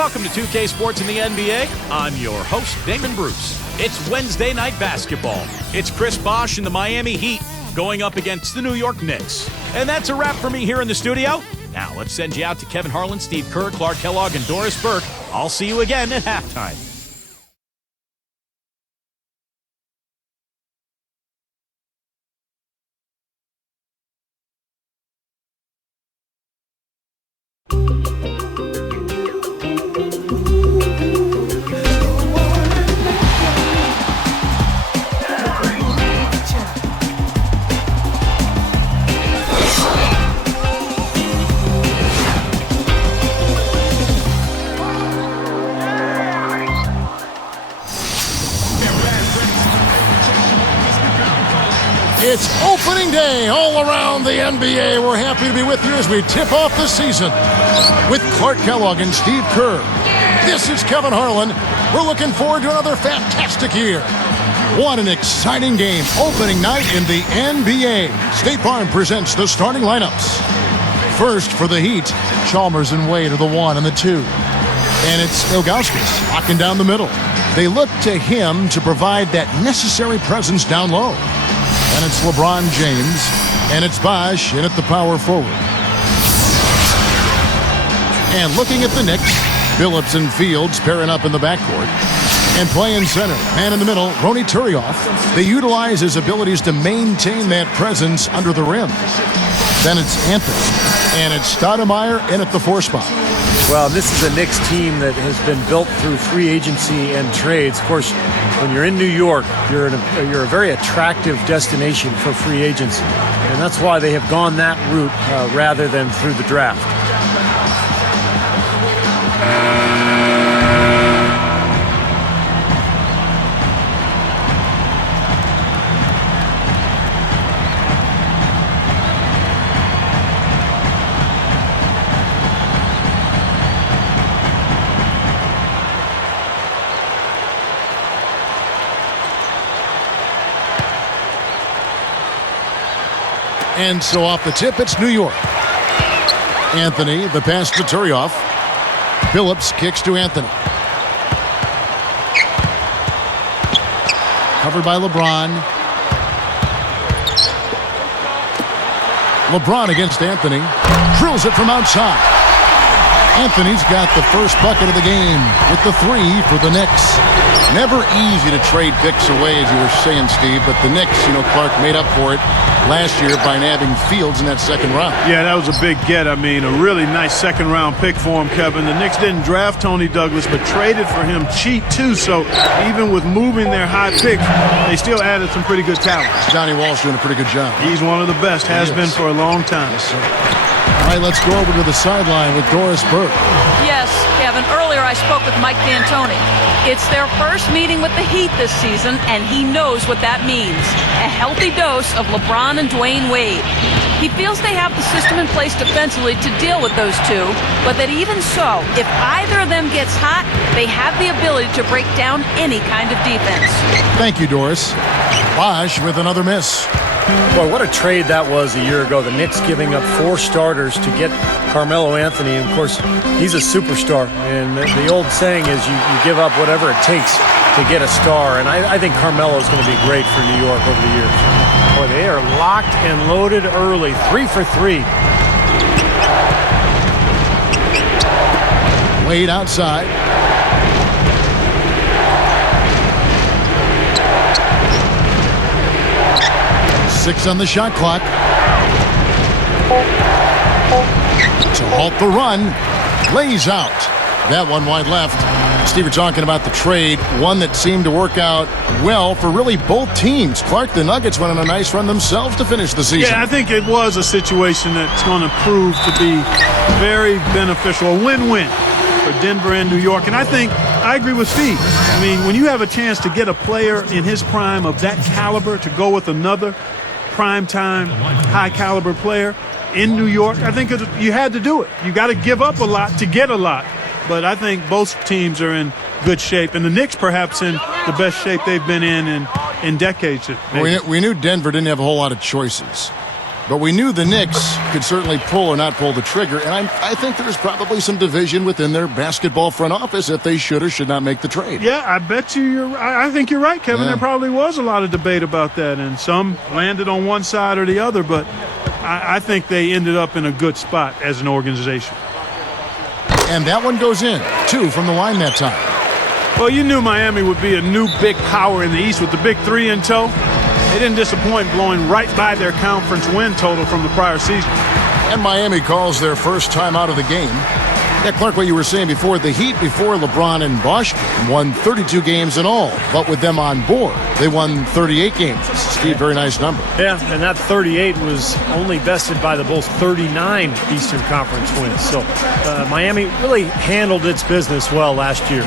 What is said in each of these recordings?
Welcome to 2K Sports in the NBA. I'm your host, Damon Bruce. It's Wednesday night basketball. It's Chris Bosh and the Miami Heat going up against the New York Knicks. And that's a wrap for me here in the studio. Now let's send you out to Kevin Harlan, Steve Kerr, Clark Kellogg, and Doris Burke. I'll see you again at halftime. It's opening day all around the NBA. We're happy to be with you as we tip off the season with Clark Kellogg and Steve Kerr. This is Kevin Harlan. We're looking forward to another fantastic year. What an exciting game. Opening night in the NBA. State Farm presents the starting lineups. First for the Heat, Chalmers and Wade are the 1 and the 2. And it's Ilgauskas locking down the middle. They look to him to provide that necessary presence down low. And it's LeBron James, and it's Bosh in at the power forward. And looking at the Knicks, Phillips and Fields pairing up in the backcourt. And playing center, man in the middle, Ronny Turiaf. They utilize his abilities to maintain that presence under the rim. Then it's Anthony, and it's Stoudemire in at the 4 spot. Well, this is a Knicks team that has been built through free agency and trades. Of course, when you're in New York, you're a very attractive destination for free agency. And that's why they have gone that route rather than through the draft. And so off the tip, it's New York. Anthony, the pass to Turiaf. Phillips kicks to Anthony. Covered by LeBron. LeBron against Anthony. Drills it from outside. Anthony's got the first bucket of the game with the 3 for the Knicks. Never easy to trade picks away, as you were saying, Steve, but the Knicks, Clark made up for it last year by nabbing Fields in that second round. Yeah, that was a big get. I mean, a really nice second-round pick for him, Kevin. The Knicks didn't draft Tony Douglas, but traded for him cheap, too. So even with moving their high pick, they still added some pretty good talent. Johnny Wall's doing a pretty good job. He's one of the best, has been for a long time. Yes, sir. All right, let's go over to the sideline with Doris Burke. Yes, Kevin. Earlier I spoke with Mike D'Antoni. It's their first meeting with the Heat this season, and he knows what that means. A healthy dose of LeBron and Dwayne Wade. He feels they have the system in place defensively to deal with those two, but that even so, if either of them gets hot, they have the ability to break down any kind of defense. Thank you, Doris. Bosh with another miss. Boy, what a trade that was a year ago. The Knicks giving up 4 starters to get Carmelo Anthony. And of course, he's a superstar. And the old saying is you give up whatever it takes to get a star. And I think Carmelo is going to be great for New York over the years. Boy, they are locked and loaded early. 3 for 3. Wade outside. Six on the shot clock. To halt the run. Lays out. That one wide left. Steve, you're talking about the trade. One that seemed to work out well for really both teams. Clark, the Nuggets went on a nice run themselves to finish the season. Yeah, I think it was a situation that's going to prove to be very beneficial. A win-win for Denver and New York. And I agree with Steve. I mean, when you have a chance to get a player in his prime of that caliber to go with another prime-time, high-caliber player in New York, I think you had to do it. You got to give up a lot to get a lot. But I think both teams are in good shape, and the Knicks perhaps in the best shape they've been in decades. We knew Denver didn't have a whole lot of choices. But we knew the Knicks could certainly pull or not pull the trigger, and I think there's probably some division within their basketball front office if they should or should not make the trade. Yeah, I bet you I think you're right, Kevin. Yeah. There probably was a lot of debate about that, and some landed on one side or the other, but I think they ended up in a good spot as an organization. And that one goes in, 2 from the line that time. Well, you knew Miami would be a new big power in the East with the big 3 in tow. They didn't disappoint, blowing right by their conference win total from the prior season. And Miami calls their first time out of the game. Yeah, Clark, what you were saying before, the Heat before LeBron and Bosh won 32 games in all. But with them on board, they won 38 games. Steve, very nice number. Yeah, and that 38 was only bested by the Bulls' 39 Eastern Conference wins. So Miami really handled its business well last year.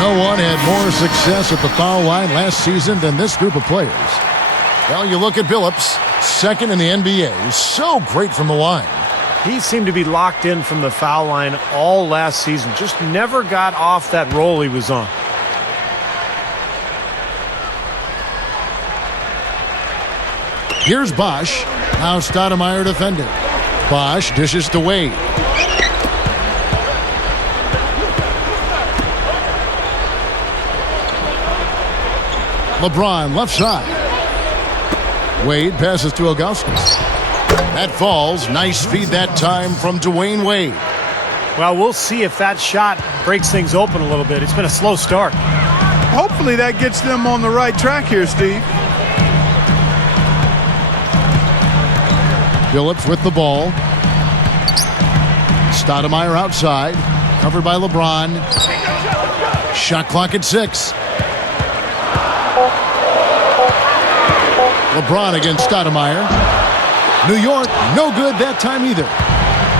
No one had more success at the foul line last season than this group of players. Well, you look at Billups, second in the NBA, so great from the line. He seemed to be locked in from the foul line all last season. Just never got off that roll he was on. Here's Bosh. Now Stoudemire defending. Bosh dishes to Wade. LeBron left side. Wade passes to Ilgauskas. That falls. Nice feed that time from Dwayne Wade. Well, we'll see if that shot breaks things open a little bit. It's been a slow start. Hopefully that gets them on the right track here, Steve. Billups with the ball. Stoudemire outside. Covered by LeBron. Shot clock at 6. LeBron against Stoudemire. New York, no good that time either.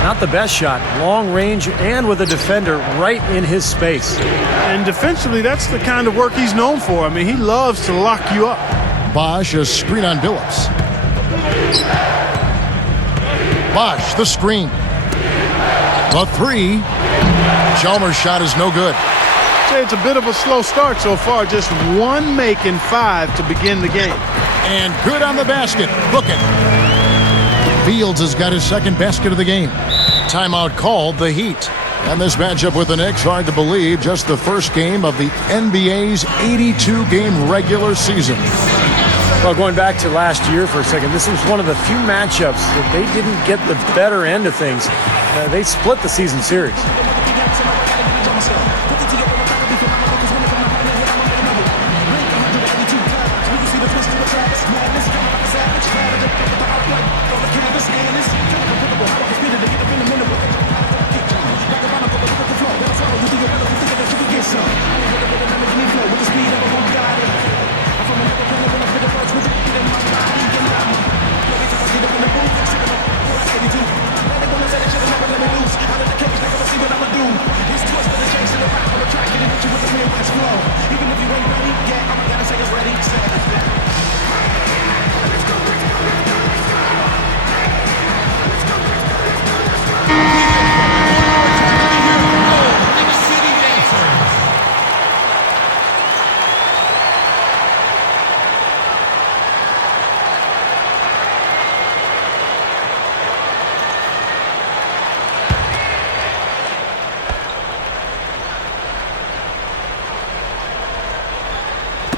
Not the best shot. Long range and with a defender right in his space. And defensively, that's the kind of work he's known for. I mean, he loves to lock you up. Bosh, a screen on Billups. Bosh, the screen. The 3. Chalmers' shot is no good. It's a bit of a slow start so far. Just 1 make and 5 to begin the game. And good on the basket. Look it. Fields has got his second basket of the game. Timeout called, the Heat. And this matchup with the Knicks, hard to believe, just the first game of the NBA's 82-game regular season. Well, going back to last year for a second, this was one of the few matchups that they didn't get the better end of things. They split the season series.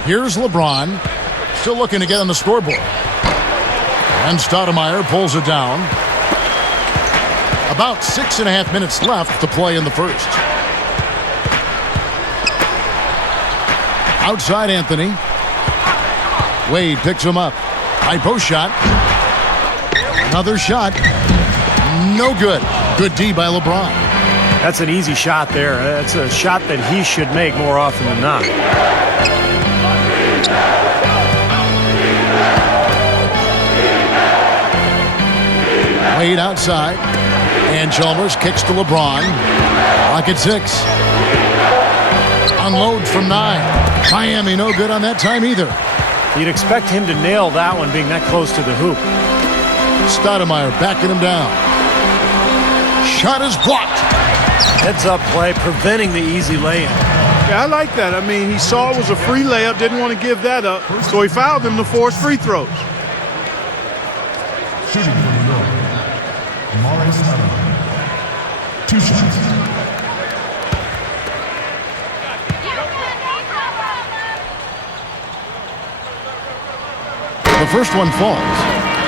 Here's LeBron, still looking to get on the scoreboard. And Stoudemire pulls it down. About 6.5 minutes left to play in the first. Outside Anthony. Wade picks him up. High post shot. Another shot. No good. Good D by LeBron. That's an easy shot there. That's a shot that he should make more often than not. Wade outside. And Chalmers kicks to LeBron. Lock at 6. Unload from 9. Miami no good on that time either. You'd expect him to nail that one being that close to the hoop. Stoudemire backing him down. Shot is blocked. Heads up play, preventing the easy lay-in. Yeah, I like that. I mean, he saw it was a free layup, didn't want to give that up, so he fouled him to force free throws. Shooting for New York, Morris Stoudemire. 2 shots. The first one falls.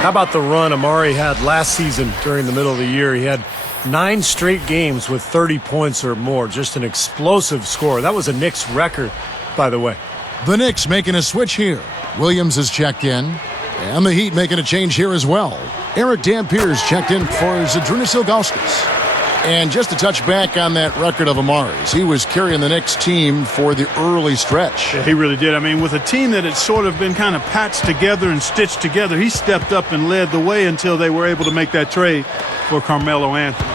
How about the run Amari had last season during the middle of the year? He had 9 straight games with 30 points or more. Just an explosive score. That was a Knicks record, by the way. The Knicks making a switch here. Williams is checked in. And the Heat making a change here as well. Eric Dampier's checked in for Zydrunas Ilgauskas. And just to touch back on that record of Amari's, he was carrying the Knicks team for the early stretch. Yeah, he really did. I mean, with a team that had sort of been kind of patched together and stitched together, he stepped up and led the way until they were able to make that trade for Carmelo Anthony.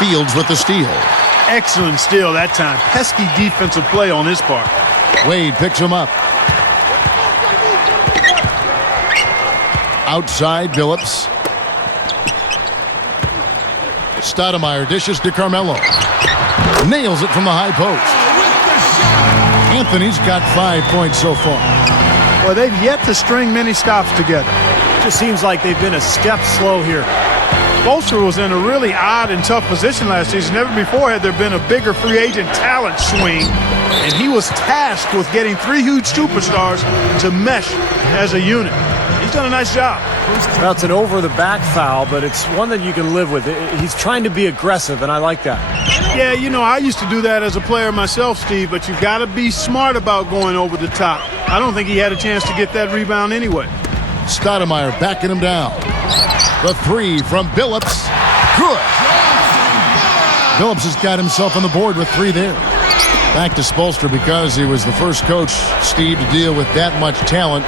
Fields with the steal. Excellent steal that time. Pesky defensive play on his part. Wade picks him up. Outside, Billups. Stoudemire dishes to Carmelo. Nails it from the high post. Anthony's got 5 points so far. Well, they've yet to string many stops together. Just seems like they've been a step slow here. Bolster was in a really odd and tough position last season. Never before had there been a bigger free agent talent swing, and he was tasked with getting 3 huge superstars to mesh as a unit. He's done a nice job. Well, it's an over-the-back foul, but it's one that you can live with. He's trying to be aggressive, and I like that. Yeah, you know, I used to do that as a player myself, Steve, but you've got to be smart about going over the top. I don't think he had a chance to get that rebound anyway. Stoudemire backing him down. The 3 from Billups. Good. Billups has got himself on the board with 3 there. Back to Spoelstra because he was the first coach, Steve, to deal with that much talent.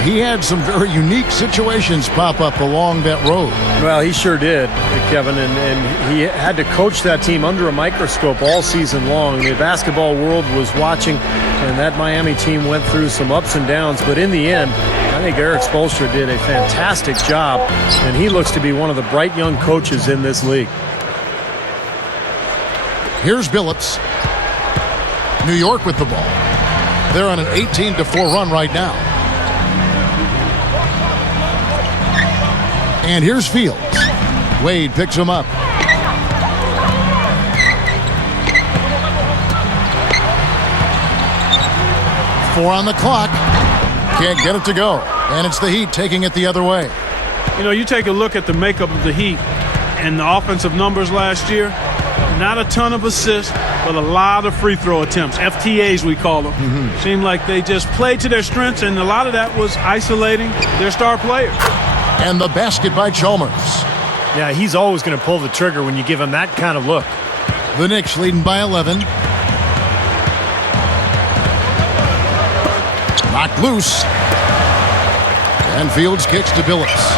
He had some very unique situations pop up along that road. Well, he sure did, Kevin, and he had to coach that team under a microscope all season long. The basketball world was watching, and that Miami team went through some ups and downs, but in the end, I think Eric Spoelstra did a fantastic job, and he looks to be one of the bright young coaches in this league. Here's Billups. New York with the ball. They're on an 18-4 run right now. And here's Fields. Wade picks him up. Four on the clock. Can't get it to go. And it's the Heat taking it the other way. You know, you take a look at the makeup of the Heat and the offensive numbers last year. Not a ton of assists, but a lot of free throw attempts. FTAs, we call them. Seemed like they just played to their strengths, and a lot of that was isolating their star players. And the basket by Chalmers. Yeah, he's always going to pull the trigger when you give him that kind of look. The Knicks leading by 11. Knocked loose. And Fields kicks to Billups.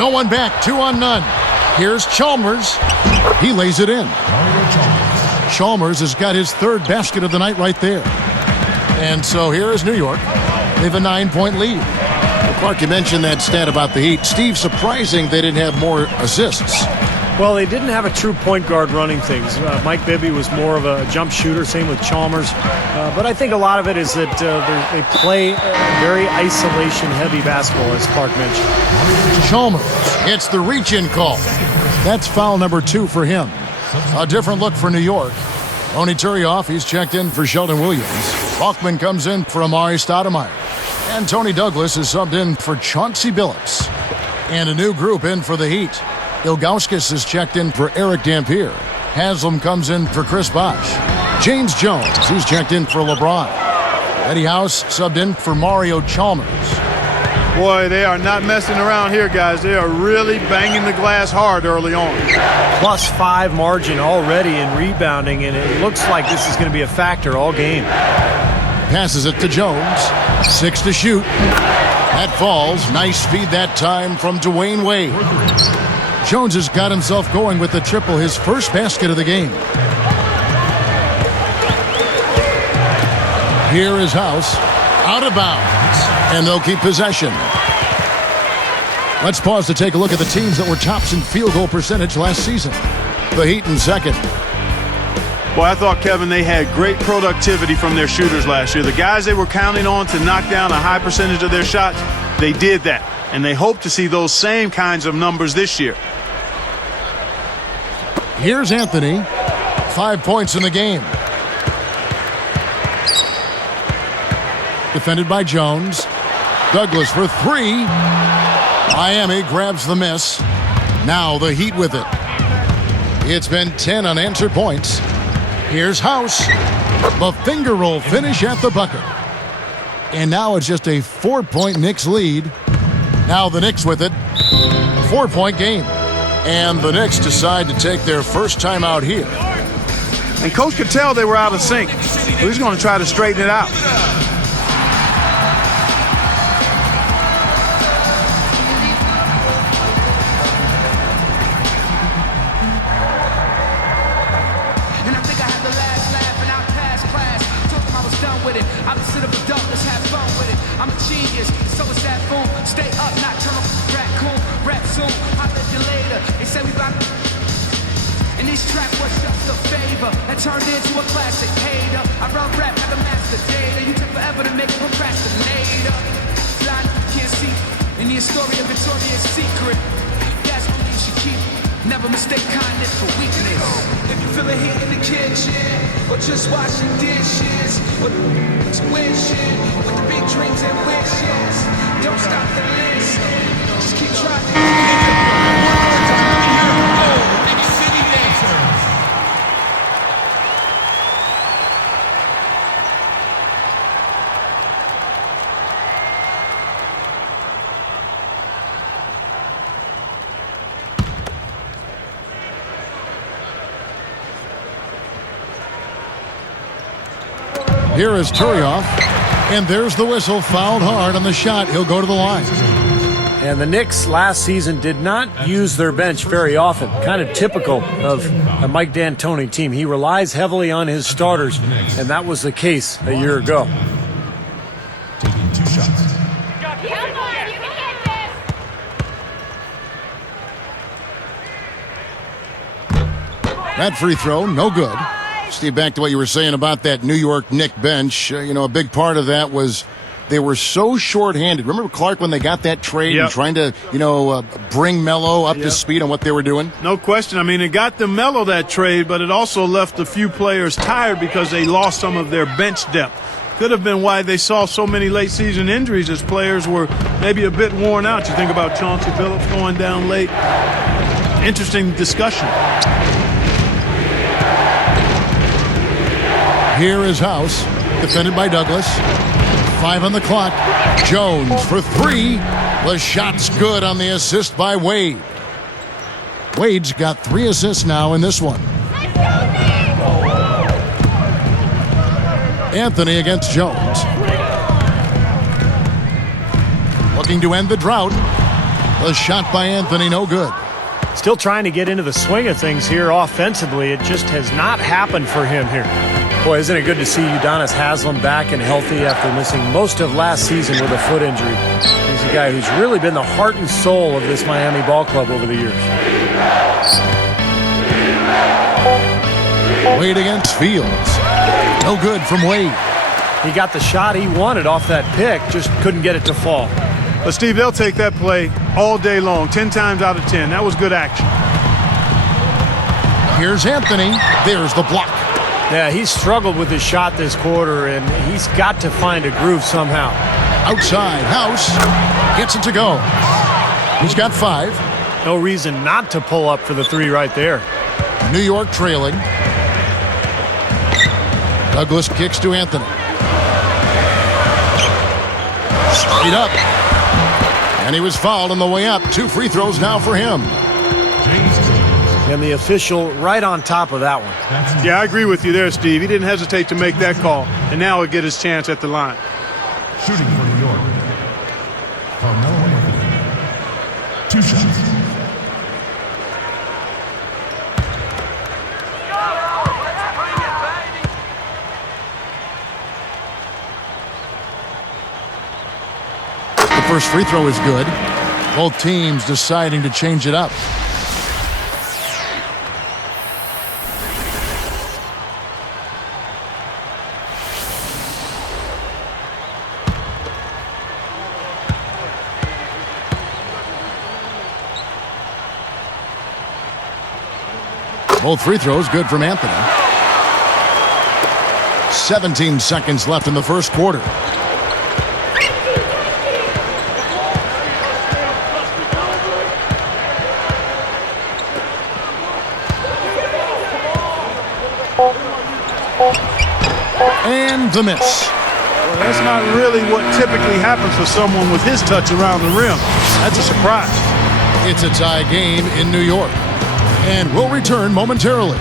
No one back, 2 on none. Here's Chalmers. He lays it in. Chalmers has got his 3rd basket of the night right there. And so here is New York. They have a 9-point lead. Clark, you mentioned that stat about the Heat. Steve, surprising they didn't have more assists. Well, they didn't have a true point guard running things. Mike Bibby was more of a jump shooter, same with Chalmers. But I think a lot of it is that they play very isolation-heavy basketball, as Clark mentioned. Chalmers gets the reach-in call. That's foul number 2 for him. A different look for New York. Oni Turioff, he's checked in for Sheldon Williams. Bachman comes in for Amari Stoudemire. And Tony Douglas is subbed in for Chauncey Billups. And a new group in for the Heat. Ilgauskas is checked in for Eric Dampier. Haslam comes in for Chris Bosh. James Jones, he's checked in for LeBron. Eddie House subbed in for Mario Chalmers. Boy, they are not messing around here, guys. They are really banging the glass hard early on. +5 margin already in rebounding, and it looks like this is going to be a factor all game. Passes it to Jones. 6 to shoot. That falls. Nice feed that time from Dwayne Wade. Jones has got himself going with the triple, his first basket of the game. Here is House. Out of bounds. And they'll keep possession. Let's pause to take a look at the teams that were tops in field goal percentage last season. The Heat in second. Well, I thought, Kevin, they had great productivity from their shooters last year. The guys they were counting on to knock down a high percentage of their shots, they did that. And they hope to see those same kinds of numbers this year. Here's Anthony. 5 points in the game. Defended by Jones. Douglas for three. Miami grabs the miss. Now the Heat with it. It's been 10 unanswered points. Here's House. The finger roll finish at the bucket. And now it's just a 4-point Knicks lead. Now the Knicks with it. 4-point game. And the Knicks decide to take their first time out here. And Coach could tell they were out of sync. So he's going to try to straighten it out. Turned into a classic hater. I run rap like a master data. You take forever to make a procrastinator. Blind can't see in the story of Victoria's Secret. That's what you should keep. Never mistake kindness for weakness. If you feel a heat in the kitchen, or just washing dishes, or wishing with the big dreams and wishes, don't stop the list. Just keep trying. Here is Turioff, and there's the whistle. Fouled hard on the shot. He'll go to the line. And the Knicks last season did not use their bench very often. Kind of typical of a Mike D'Antoni team. He relies heavily on his starters, and that was the case a year ago. Taking 2 shots. Come on, you can hit this! That free throw, no good. Steve, back to what you were saying about that New York Knicks bench. A big part of that was they were so short-handed. Remember Clark when they got that trade and trying to, bring Melo up to speed on what they were doing? No question. I mean, it got them Melo that trade, but it also left a few players tired because they lost some of their bench depth. Could have been why they saw so many late-season injuries as players were maybe a bit worn out. You think about Chauncey Billups going down late. Interesting discussion. Here is House, defended by Douglas. 5 on the clock. Jones for 3. The shot's good on the assist by Wade. Wade's got 3 assists now in this one. Anthony against Jones. Looking to end the drought. The shot by Anthony, no good. Still trying to get into the swing of things here offensively. It just has not happened for him here. Boy, isn't it good to see Udonis Haslem back and healthy after missing most of last season with a foot injury. He's a guy who's really been the heart and soul of this Miami ball club over the years. Wade against Fields. No good from Wade. He got the shot he wanted off that pick, just couldn't get it to fall. But, Steve, they'll take that play all day long, 10 times out of 10. That was good action. Here's Anthony. There's the block. Yeah, he's struggled with his shot this quarter, and he's got to find a groove somehow. Outside, House gets it to go. He's got 5. No reason not to pull up for the 3 right there. New York trailing. Douglas kicks to Anthony. Straight up. And he was fouled on the way up. 2 free throws now for him. And the official right on top of that one. Yeah, I agree with you there, Steve. He didn't hesitate to make that call, and now he'll get his chance at the line. Shooting for New York. first free throw is good. Both teams deciding to change it up. Both free throws good from Anthony. 17 seconds left in the first quarter. And the miss. Well, that's not really what typically happens for someone with his touch around the rim. That's a surprise. It's a tie game in New York. And we'll return momentarily.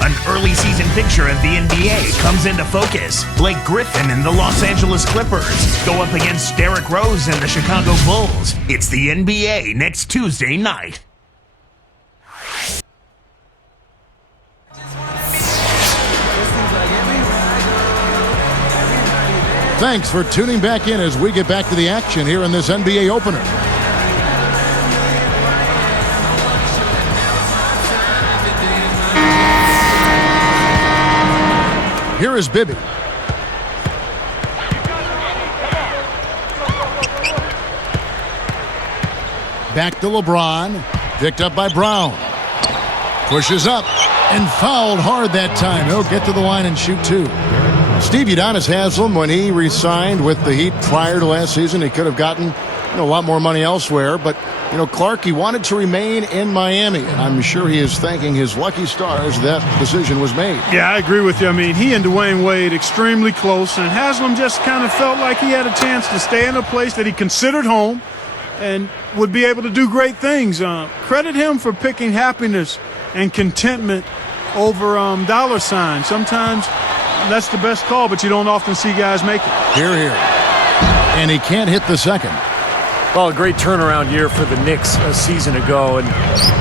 An early season picture of the NBA comes into focus. Blake Griffin and the Los Angeles Clippers go up against Derrick Rose and the Chicago Bulls. It's the NBA next Tuesday night. Thanks for tuning back in as we get back to the action here in this NBA opener. Here is Bibby. Back to LeBron. Picked up by Brown. Pushes up and fouled hard that time. He'll get to the line and shoot two. Steve Udonis Haslam, when he re-signed with the Heat prior to last season, he could have gotten a lot more money elsewhere. But, Clark, he wanted to remain in Miami. And I'm sure he is thanking his lucky stars that decision was made. Yeah, I agree with you. I mean, he and Dwayne Wade extremely close. And Haslam just kind of felt like he had a chance to stay in a place that he considered home and would be able to do great things. Credit him for picking happiness and contentment over dollar signs. Sometimes that's the best call, but you don't often see guys make it. Here. And he can't hit the second. Well, a great turnaround year for the Knicks a season ago, and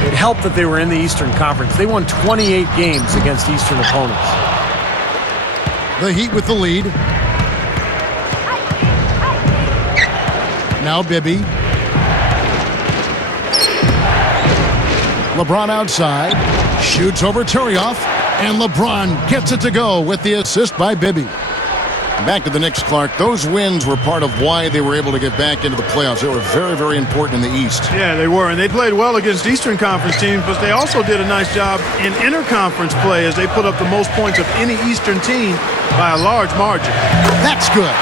it helped that they were in the Eastern Conference. They won 28 games against Eastern opponents. The Heat with the lead. Now Bibby. LeBron outside. Shoots over Turioff. And LeBron gets it to go with the assist by Bibby. Back to the Knicks, Clark. Those wins were part of why they were able to get back into the playoffs. They were very, very important in the East. Yeah, they were. And they played well against Eastern Conference teams, but they also did a nice job in interconference play as they put up the most points of any Eastern team by a large margin. That's good.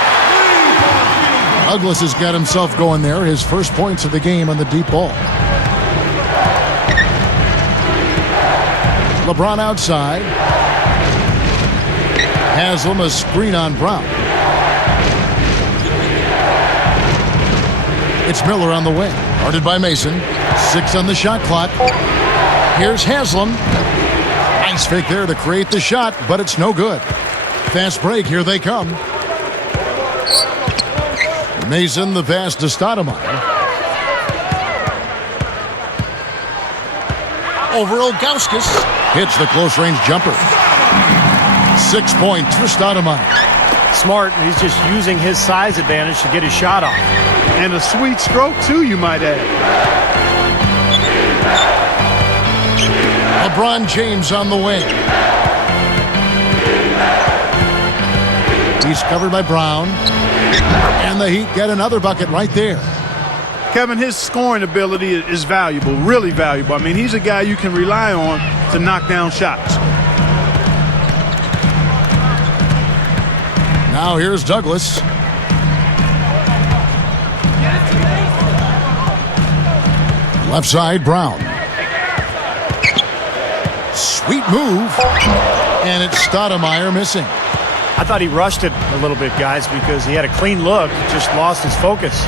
Douglas has got himself going there. His first points of the game on the deep ball. LeBron outside. Haslam a screen on Brown. It's Miller on the wing. Guarded by Mason. 6 on the shot clock. Here's Haslam. Nice fake there to create the shot, but it's no good. Fast break. Here they come. Mason the pass to Stoudemire. Over Ilgauskas. Hits the close-range jumper. 6 points for Stoudemire. Smart. He's just using his size advantage to get his shot off. And a sweet stroke, too, you might add. LeBron James on the wing. He's covered by Brown. And the Heat get another bucket right there. Kevin, his scoring ability is valuable, really valuable. I mean, he's a guy you can rely on to knock down shots. Now here's Douglas. Left side, Brown. Sweet move. And it's Stoudemire missing. I thought he rushed it a little bit, guys, because he had a clean look, just lost his focus.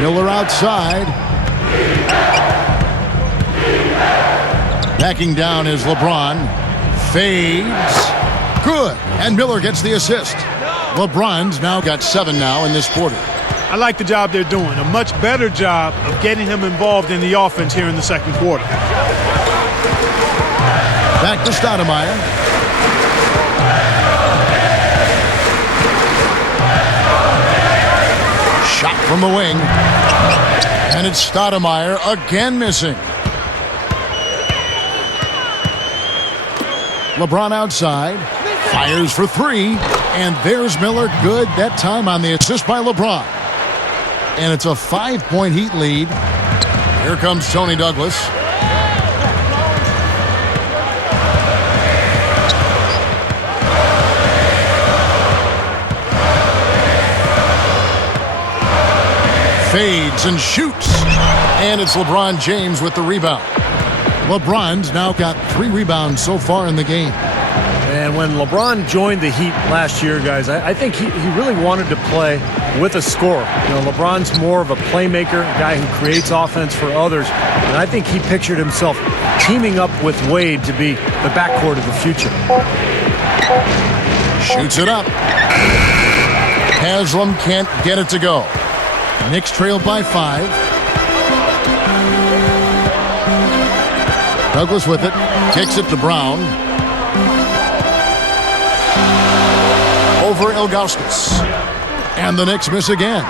Miller outside. Backing down is LeBron. Fades. Good. And Miller gets the assist. LeBron's now got 7 now in this quarter. I like the job they're doing. A much better job of getting him involved in the offense here in the second quarter. Back to Stoudemire. Shot from the wing. And it's Stoudemire again missing. LeBron outside. Fires for three. And there's Miller. Good that time on the assist by LeBron. And it's a 5-point Heat lead. Here comes Tony Douglas. Fades and shoots. And it's LeBron James with the rebound. LeBron's now got 3 rebounds so far in the game. And when LeBron joined the Heat last year, guys, I think he really wanted to play with a scorer. You know, LeBron's more of a playmaker, a guy who creates offense for others. And I think he pictured himself teaming up with Wade to be the backcourt of the future. Shoots it up. Haslam can't get it to go. Knicks trail by 5. Douglas with it. Kicks it to Brown. Over Ilgauskas. And the Knicks miss again.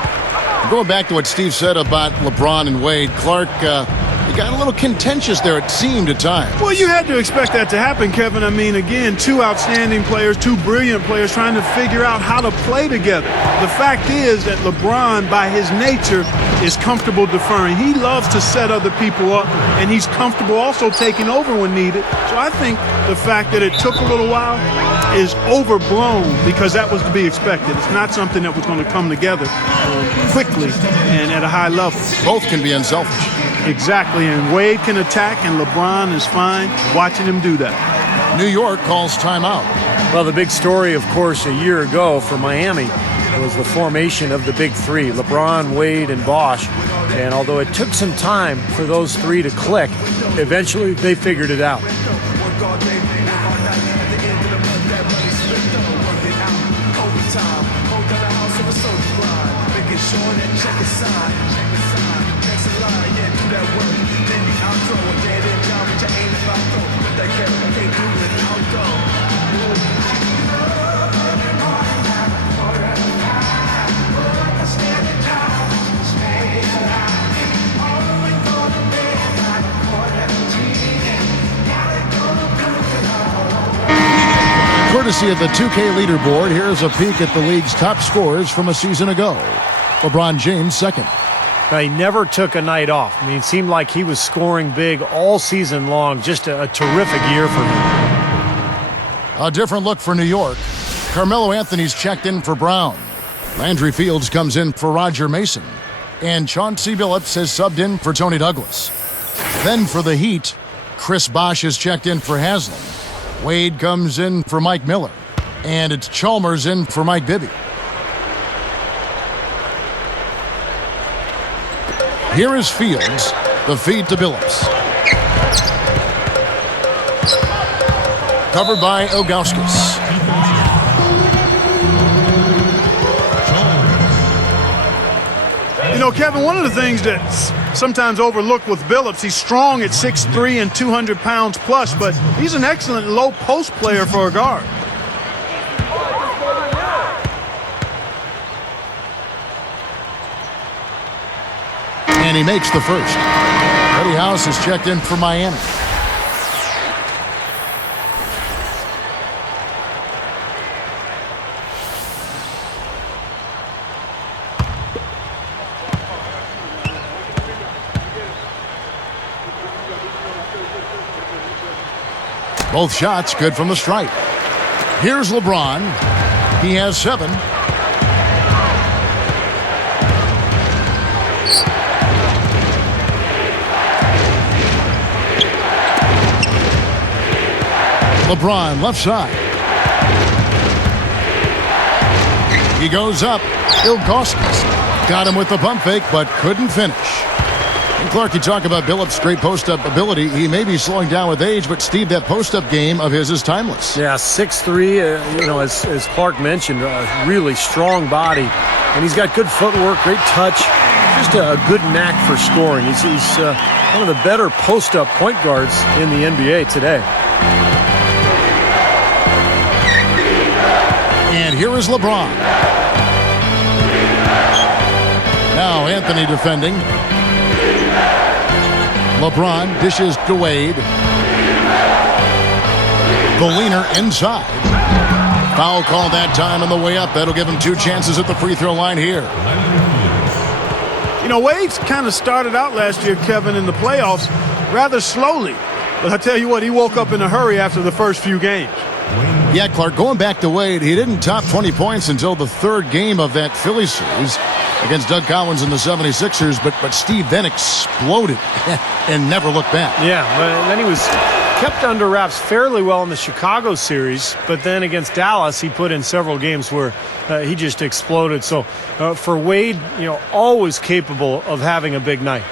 Going back to what Steve said about LeBron and Wade, Clark, it got a little contentious there, it seemed at times. Well, you had to expect that to happen, Kevin. I mean, again, 2 outstanding players, 2 brilliant players trying to figure out how to play together. The fact is that LeBron, by his nature, is comfortable deferring. He loves to set other people up, and he's comfortable also taking over when needed. So I think the fact that it took a little while is overblown because that was to be expected. It's not something that was going to come together quickly and at a high level. Both can be unselfish. Exactly, and Wade can attack, and LeBron is fine watching him do that. New York calls timeout. Well, the big story, of course, a year ago for Miami was the formation of the big 3, LeBron, Wade, and Bosh. And although it took some time for those 3 to click, eventually they figured it out. Courtesy of the 2K leaderboard, here's a peek at the league's top scorers from a season ago. LeBron James second. Now, he never took a night off. I mean, it seemed like he was scoring big all season long. Just a terrific year for him. A different look for New York. Carmelo Anthony's checked in for Brown. Landry Fields comes in for Roger Mason. And Chauncey Billups has subbed in for Tony Douglas. Then for the Heat, Chris Bosh is checked in for Haslam. Wade comes in for Mike Miller. And it's Chalmers in for Mike Bibby. Here is Fields, the feed to Billups. Covered by Ilgauskas. You know, Kevin, one of the things that's sometimes overlooked with Billups, he's strong at 6'3" and 200 pounds plus, but he's an excellent low post player for a guard. And he makes the first. Eddie House is checked in for Miami. Both shots good from the stripe. Here's LeBron. He has 7. LeBron left side. He goes up. Ilgauskas got him with the pump fake, but couldn't finish. And Clark, you talk about Billups' great post-up ability. He may be slowing down with age, but Steve, that post-up game of his is timeless. Yeah, 6'3", as Clark mentioned, a really strong body. And he's got good footwork, great touch, just a good knack for scoring. He's one of the better post-up point guards in the NBA today. And here is LeBron. Now Anthony defending. LeBron dishes to Wade. The leaner inside. Foul call that time on the way up. That'll give him 2 chances at the free throw line here. You know, Wade's kind of started out last year, Kevin, in the playoffs rather slowly. But I tell you what, he woke up in a hurry after the first few games. Yeah, Clark, going back to Wade, he didn't top 20 points until the 3rd game of that Phillies series against Doug Collins and the 76ers, but Steve then exploded and never looked back. Yeah, but then he was kept under wraps fairly well in the Chicago series, but then against Dallas, he put in several games where he just exploded. So for Wade, always capable of having a big night.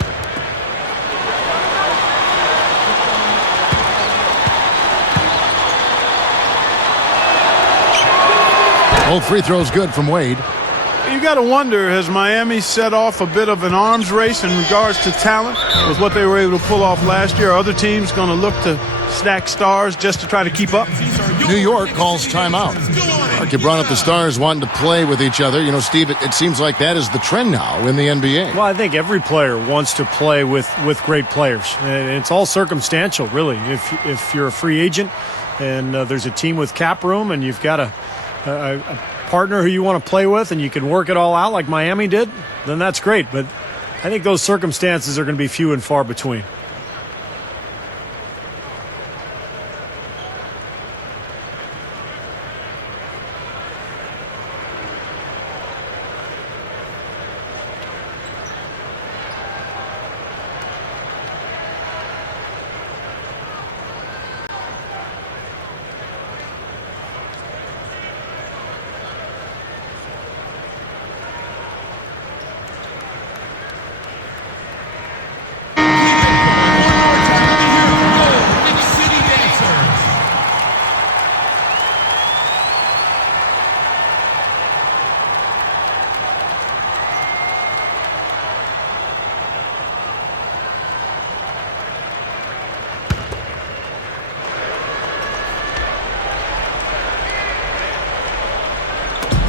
Both free throws good from Wade. You got to wonder, has Miami set off a bit of an arms race in regards to talent with what they were able to pull off last year? Are other teams going to look to stack stars just to try to keep up? New York calls timeout. Mark, you brought up the stars wanting to play with each other. Steve, it seems like that is the trend now in the NBA. Well, I think every player wants to play with great players. And it's all circumstantial, really. If you're a free agent and there's a team with cap room and you've got a partner who you want to play with and you can work it all out like Miami did, then that's great. But I think those circumstances are going to be few and far between.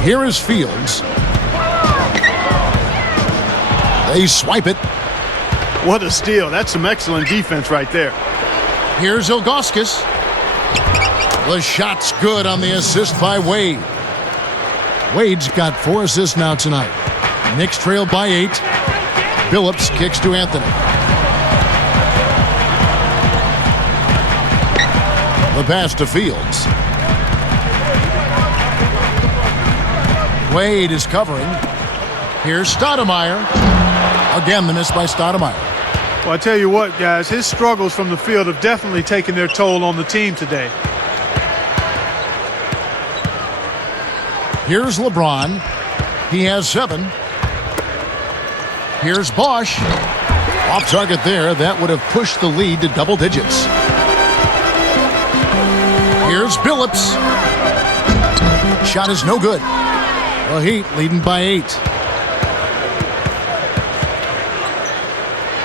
Here is Fields. They swipe it. What a steal. That's some excellent defense right there. Here's Ilgauskas. The shot's good on the assist by Wade. Wade's got 4 assists now tonight. Knicks trail by 8. Billups kicks to Anthony. The pass to Fields. Wade is covering. Here's Stoudemire. Again, the miss by Stoudemire. Well, I tell you what, guys, his struggles from the field have definitely taken their toll on the team today. Here's LeBron. He has 7. Here's Bosch. Off target there. That would have pushed the lead to double digits. Here's Billups. Shot is no good. The Heat leading by 8.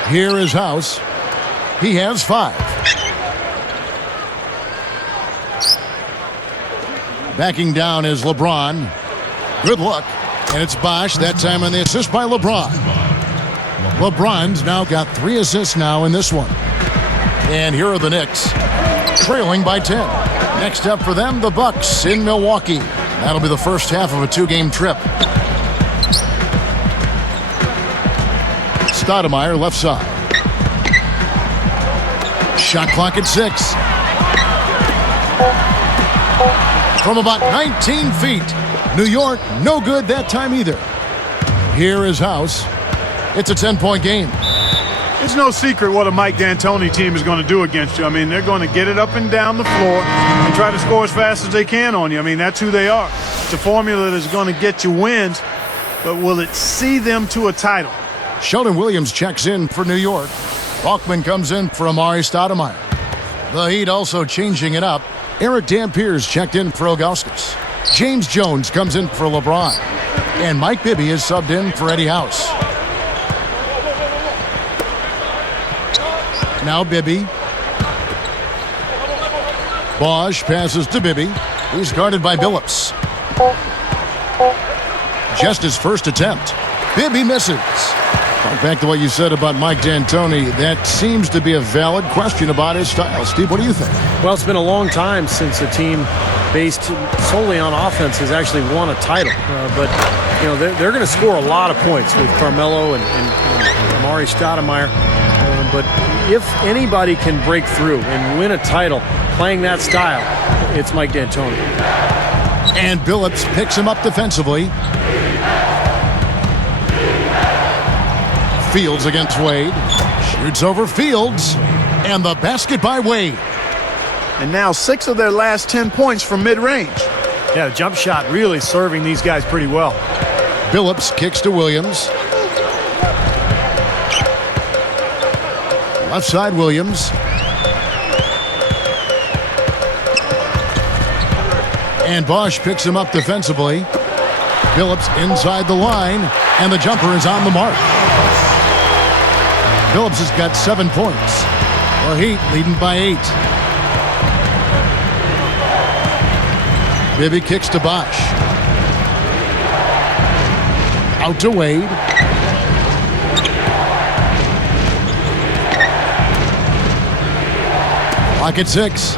Here is House. He has 5. Backing down is LeBron. Good luck. And it's Bosch, that time on the assist by LeBron. LeBron's now got 3 assists now in this one. And here are the Knicks, trailing by 10. Next up for them, the Bucks in Milwaukee. That'll be the first half of a 2-game trip. Stoudemire left side. Shot clock at 6. From about 19 feet. New York, no good that time either. Here is House. It's a 10-point game. It's no secret what a Mike D'Antoni team is going to do against you. I mean, they're going to get it up and down the floor and try to score as fast as they can on you. I mean, that's who they are. It's a formula that's going to get you wins, but will it see them to a title? Sheldon Williams checks in for New York. Bachman comes in for Amari Stoudemire. The Heat also changing it up. Eric Dampiers checked in for Augustus. James Jones comes in for LeBron. And Mike Bibby is subbed in for Eddie House. Now Bibby. Bosch passes to Bibby. He's guarded by Billups. Just his first attempt. Bibby misses. Back to what you said about Mike D'Antoni, that seems to be a valid question about his style. Steve, what do you think? Well, it's been a long time since a team based solely on offense has actually won a title. But, you know, they're going to score a lot of points with Carmelo and Amari Stoudemire. But if anybody can break through and win a title playing that style, it's Mike D'Antoni. And Billups picks him up defensively. Fields against Wade. Shoots over Fields. And the basket by Wade. And now 6 of their last 10 points from mid-range. Yeah, the jump shot really serving these guys pretty well. Billups kicks to Williams. Left side Williams. And Bosch picks him up defensively. Billups inside the line. And the jumper is on the mark. Billups has got 7 points. The Heat leading by 8. Bibby kicks to Bosch. Out to Wade. Clock at 6.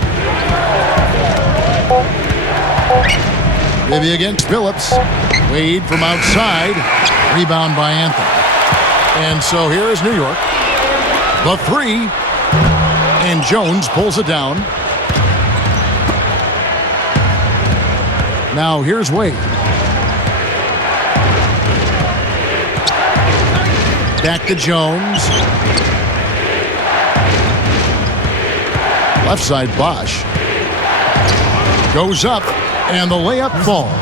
Bibby against Billups. Wade from outside. Rebound by Anthony. And so here is New York. The 3. And Jones pulls it down. Now here's Wade. Back to Jones. Left side Bosch. Goes up, and the layup falls.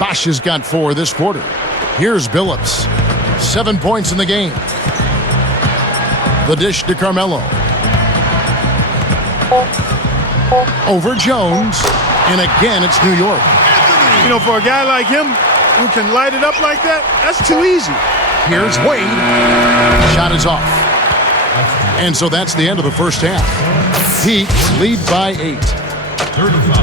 Bosch has got 4 this quarter. Here's Billups. 7 points in the game. The dish to Carmelo. Over Jones. And again, it's New York. You know, for a guy like him who can light it up like that, that's too easy. Here's Wade. Shot is off. And so that's the end of the first half. Heat lead by 8. 35.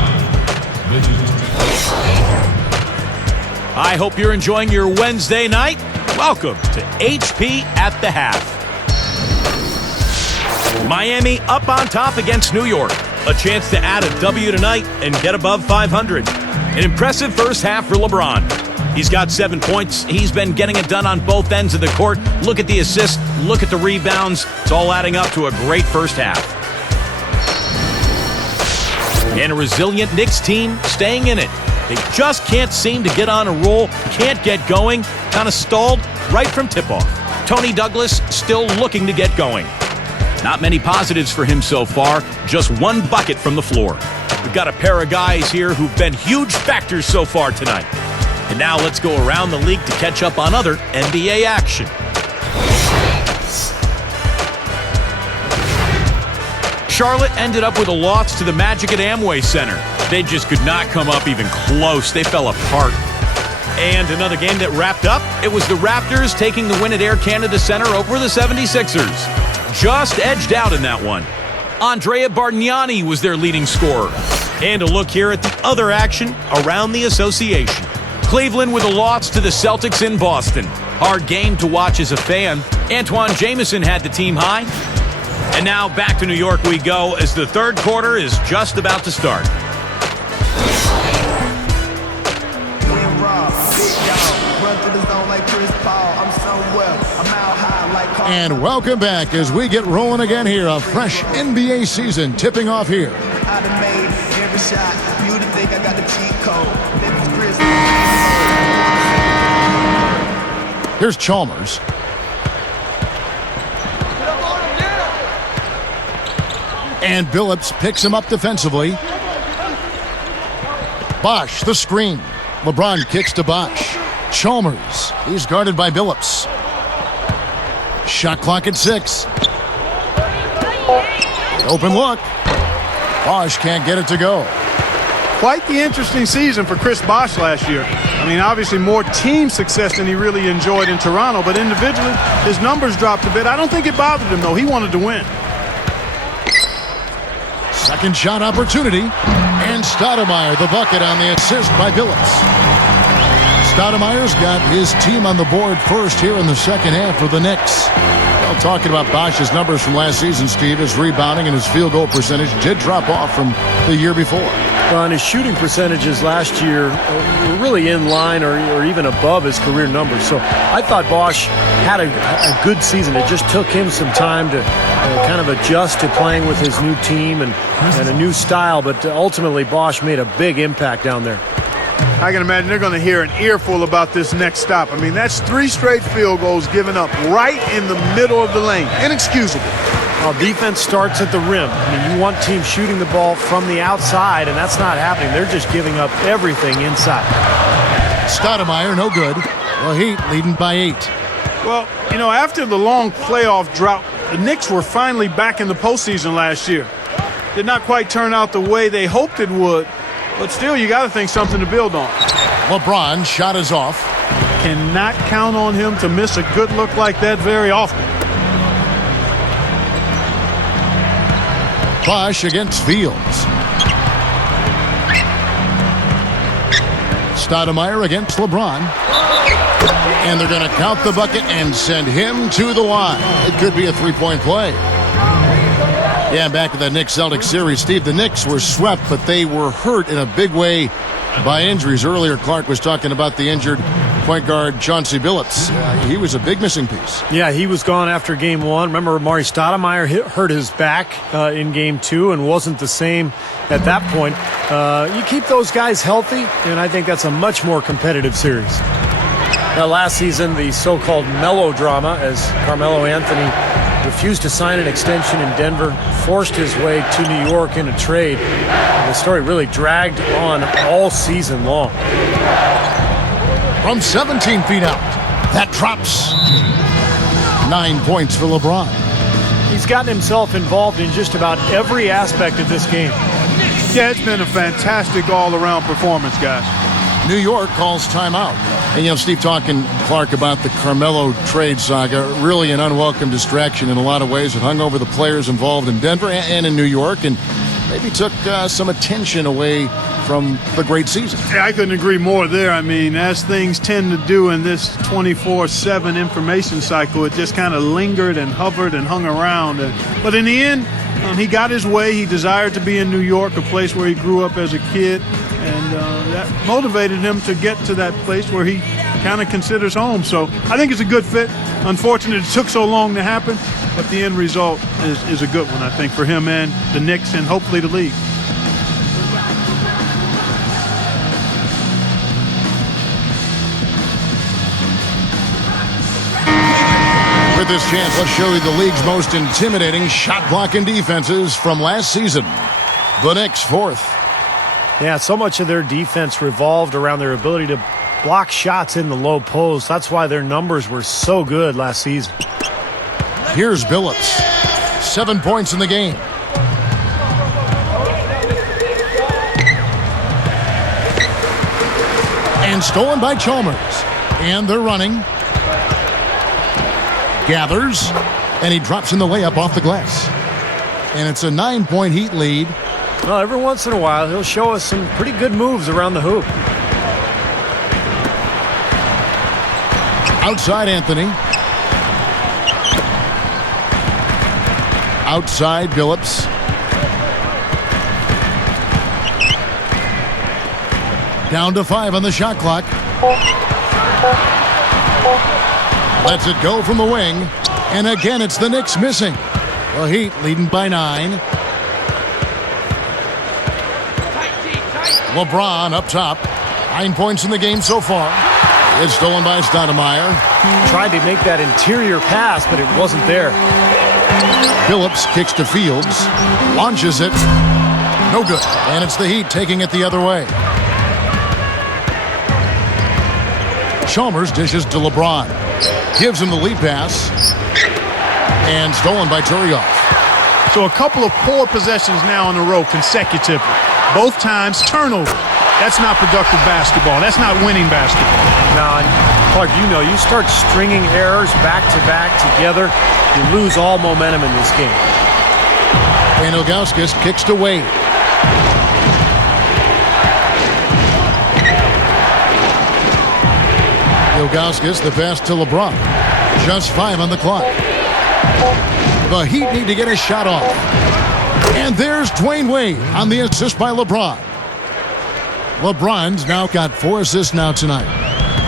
I hope you're enjoying your Wednesday night. Welcome to HP at the half. Miami up on top against New York. A chance to add a W tonight and get above 500. An impressive first half for LeBron. He's got 7 points. He's been getting it done on both ends of the court. Look at the assists. Look at the rebounds. It's all adding up to a great first half. And a resilient Knicks team staying in it. They just can't seem to get on a roll, can't get going, kind of stalled right from tip-off. Tony Douglas still looking to get going. Not many positives for him so far, just 1 bucket from the floor. We've got a pair of guys here who've been huge factors so far tonight. And now let's go around the league to catch up on other NBA action. Charlotte ended up with a loss to the Magic at Amway Center. They just could not come up even close. They fell apart. And another game that wrapped up, it was the Raptors taking the win at Air Canada Center over the 76ers. Just edged out in that one. Andrea Bargnani was their leading scorer. And a look here at the other action around the association. Cleveland with a loss to the Celtics in Boston. Hard game to watch as a fan. Antoine Jameson had the team high. And now back to New York we go as the third quarter is just about to start. And welcome back as we get rolling again here. A fresh NBA season tipping off here. Here's Chalmers. And Billups picks him up defensively. Bosch, the screen. LeBron kicks to Bosch. Chalmers, he's guarded by Billups. Shot clock at 6. Open look. Bosch can't get it to go. Quite the interesting season for Chris Bosh last year. I mean, obviously more team success than he really enjoyed in Toronto, but individually, his numbers dropped a bit. I don't think it bothered him, though. He wanted to win. Second shot opportunity, and Stoudemire the bucket on the assist by Billups. Stoudemire's got his team on the board first here in the second half for the Knicks. Well, talking about Bosch's numbers from last season, Steve, his rebounding and his field goal percentage did drop off from the year before. Well, and his shooting percentages last year were really in line or even above his career numbers. So I thought Bosch had a good season. It just took him some time to kind of adjust to playing with his new team and a new style. But ultimately, Bosch made a big impact down there. I can imagine they're going to hear an earful about this next stop. I mean, that's 3 straight field goals given up right in the middle of the lane. Inexcusable. Well, defense starts at the rim. I mean, you want teams shooting the ball from the outside, and that's not happening. They're just giving up everything inside. Stoudemire, no good. The Heat leading by 8. Well, you know, after the long playoff drought, the Knicks were finally back in the postseason last year. Did not quite turn out the way they hoped it would, but still, you got to think something to build on. LeBron shot is off. Cannot count on him to miss a good look like that very often. Bosch against Fields. Stoudemire against LeBron. And they're going to count the bucket and send him to the line. It could be a 3-point play. Yeah, back to the Knicks-Celtics series, Steve. The Knicks were swept, but they were hurt in a big way by injuries. Earlier, Clark was talking about the injured point guard Chauncey Billups. He was a big missing piece. Yeah, he was gone after Game 1. Remember, Amari Stoudemire hurt his back in Game 2 and wasn't the same at that point. You keep those guys healthy, and I think that's a much more competitive series. Now, last season, the so-called melodrama as Carmelo Anthony refused to sign an extension in Denver, forced his way to New York in a trade. And the story really dragged on all season long. From 17 feet out, that drops. 9 points for LeBron. He's gotten himself involved in just about every aspect of this game. Yeah, it's been a fantastic all-around performance, guys. New York calls timeout. And, you know, Steve talking, Clark, about the Carmelo trade saga, really an unwelcome distraction in a lot of ways. It hung over the players involved in Denver and in New York and maybe took some attention away from the great season. Yeah, I couldn't agree more there. I mean, as things tend to do in this 24/7 information cycle, it just kind of lingered and hovered and hung around. But in the end, he got his way. He desired to be in New York, a place where he grew up as a kid. And that motivated him to get to that place where he kind of considers home. So I think it's a good fit. Unfortunate it took so long to happen, but the end result is a good one, I think, for him and the Knicks and hopefully the league. With this chance, let's show you the league's most intimidating shot blocking defenses from last season. The Knicks, 4th. Yeah, so much of their defense revolved around their ability to block shots in the low post. That's why their numbers were so good last season. Here's Billups. 7 points in the game. And stolen by Chalmers. And they're running. Gathers. And he drops in the layup off the glass. And it's a 9-point Heat lead. Well, every once in a while, he'll show us some pretty good moves around the hoop. Outside Anthony. Outside Billups. Down to 5 on the shot clock. Lets it go from the wing. And again, it's the Knicks missing. The Heat leading by 9. LeBron up top. 9 points in the game so far. It's stolen by Stoudemire. Tried to make that interior pass, but it wasn't there. Billups kicks to Fields. Launches it. No good. And it's the Heat taking it the other way. Chalmers dishes to LeBron. Gives him the lead pass. And stolen by Turioff. So a couple of poor possessions now in a row consecutively. Both times turnover. That's not productive basketball. That's not winning basketball. Now, Clark, you start stringing errors back-to-back together, you lose all momentum in this game. And Ilgauskas kicks to Wade. Ilgauskas, the pass to LeBron. Just 5 on the clock. The Heat need to get a shot off. And there's Dwayne Wade on the assist by LeBron. LeBron's now got 4 assists now tonight.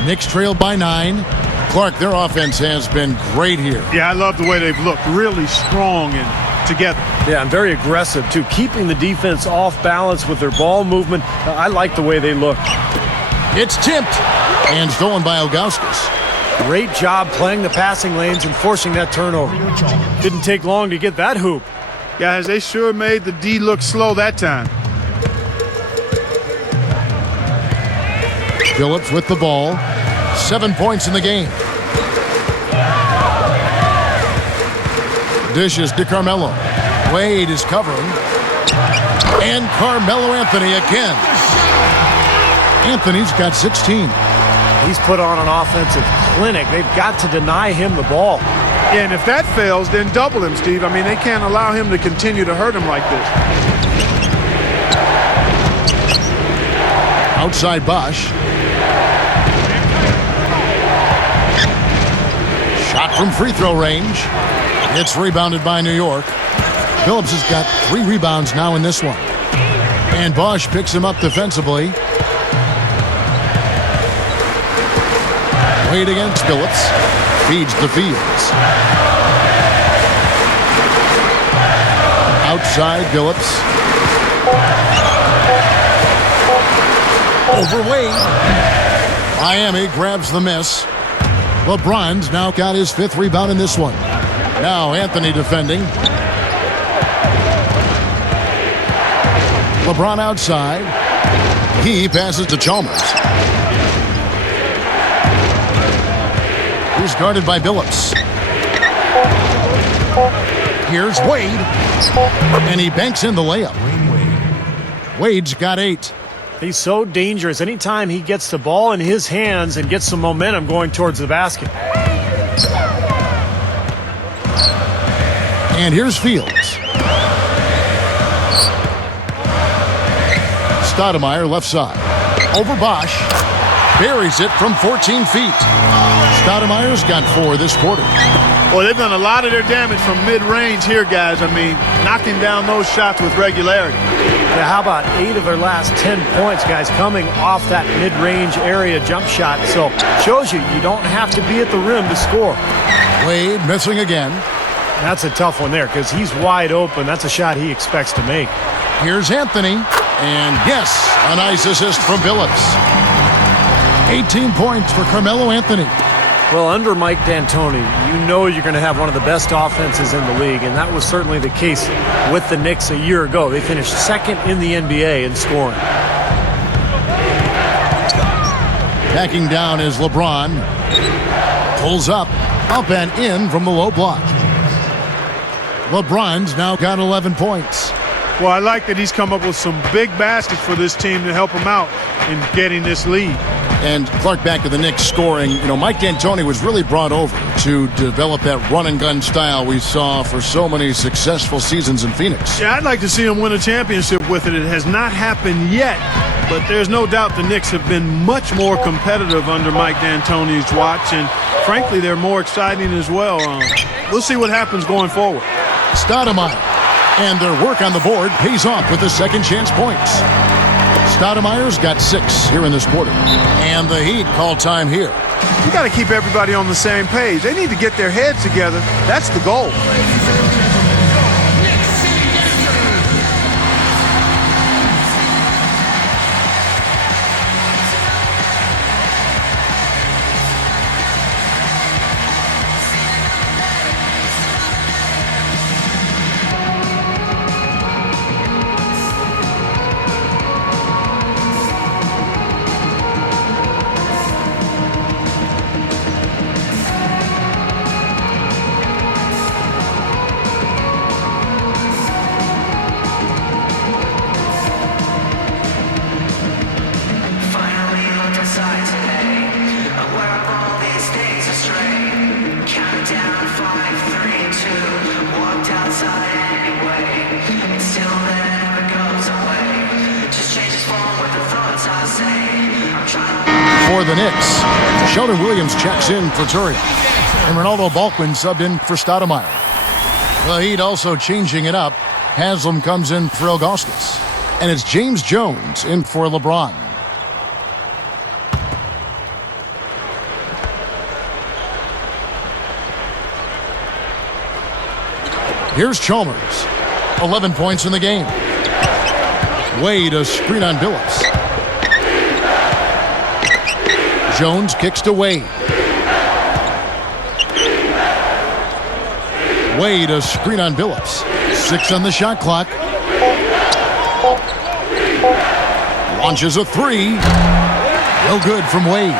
Knicks trailed by 9. Clark, their offense has been great here. Yeah, I love the way they've looked. Really strong and together. Yeah, and very aggressive, too. Keeping the defense off balance with their ball movement. I like the way they look. It's tipped and stolen by Ilgauskas. Great job playing the passing lanes and forcing that turnover. Didn't take long to get that hoop. Guys, they sure made the D look slow that time. Phillips with the ball. 7 points in the game. Dishes to Carmelo. Wade is covering. And Carmelo Anthony again. Anthony's got 16. He's put on an offensive clinic. They've got to deny him the ball. Yeah, and if that fails, then double him, Steve. I mean, they can't allow him to continue to hurt him like this. Outside Bosch. Shot from free throw range. It's rebounded by New York. Phillips has got 3 rebounds now in this one. And Bosch picks him up defensively. Wade against Phillips. Feeds the Fields. Outside Phillips. Over Wade. Miami grabs the miss. LeBron's now got his 5th rebound in this one. Now Anthony defending. LeBron outside. He passes to Chalmers. He's guarded by Billups. Here's Wade. And he banks in the layup. Wade's got 8. He's so dangerous. Anytime he gets the ball in his hands and gets some momentum going towards the basket. And here's Fields. Stoudemire left side. Over Bosch. Buries it from 14 feet. Stoudemire's got 4 this quarter. Well, they've done a lot of their damage from mid-range here, guys. I mean, knocking down those shots with regularity. Yeah, how about 8 of their last 10 points, guys, coming off that mid-range area jump shot. So, shows you don't have to be at the rim to score. Wade missing again. That's a tough one there because he's wide open. That's a shot he expects to make. Here's Anthony. And yes, a nice assist from Billups. 18 points for Carmelo Anthony. Well, under Mike D'Antoni, you know you're going to have one of the best offenses in the league, and that was certainly the case with the Knicks a year ago. They finished 2nd in the NBA in scoring. Backing down is LeBron. Pulls up and in from the low block. LeBron's now got 11 points. Well, I like that he's come up with some big baskets for this team to help him out in getting this lead. And Clark, back to the Knicks scoring. Mike D'Antoni was really brought over to develop that run-and-gun style we saw for so many successful seasons in Phoenix. Yeah, I'd like to see him win a championship with it. It has not happened yet, but there's no doubt the Knicks have been much more competitive under Mike D'Antoni's watch, and frankly, they're more exciting as well. We'll see what happens going forward. Stoudemire. And their work on the board pays off with the second chance points. Stoudemire's got 6 here in this quarter. And the Heat call time here. You got to keep everybody on the same page. They need to get their heads together. That's the goal. for the Knicks. Sheldon Williams checks in for Turian. And Ronaldo Balquin subbed in for Stoudemire. The Heat also changing it up. Haslam comes in for Ilgauskas. And it's James Jones in for LeBron. Here's Chalmers. 11 points in the game. Wade a screen on Billups. Jones kicks to Wade. Wade a screen on Billups. 6 on the shot clock. Launches a 3. No good from Wade.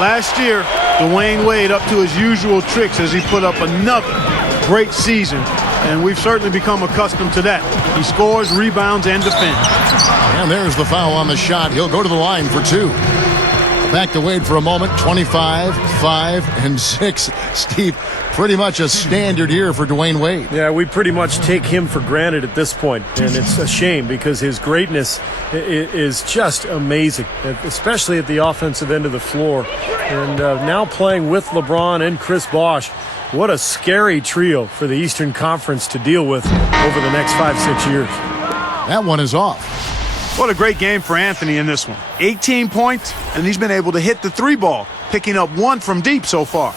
Last year, Dwayne Wade up to his usual tricks as he put up another great season, and we've certainly become accustomed to that. He scores, rebounds, and defends. And there's the foul on the shot. He'll go to the line for 2. Back to Wade for a moment. 25, 5, and 6. Steve, pretty much a standard year for Dwayne Wade. Yeah, we pretty much take him for granted at this point, and it's a shame because his greatness is just amazing, especially at the offensive end of the floor. And now playing with LeBron and Chris Bosh, what a scary trio for the Eastern Conference to deal with over the next 5-6 years. That one is off. What a great game for Anthony in this one. 18 points, and he's been able to hit the 3 ball, picking up 1 from deep so far.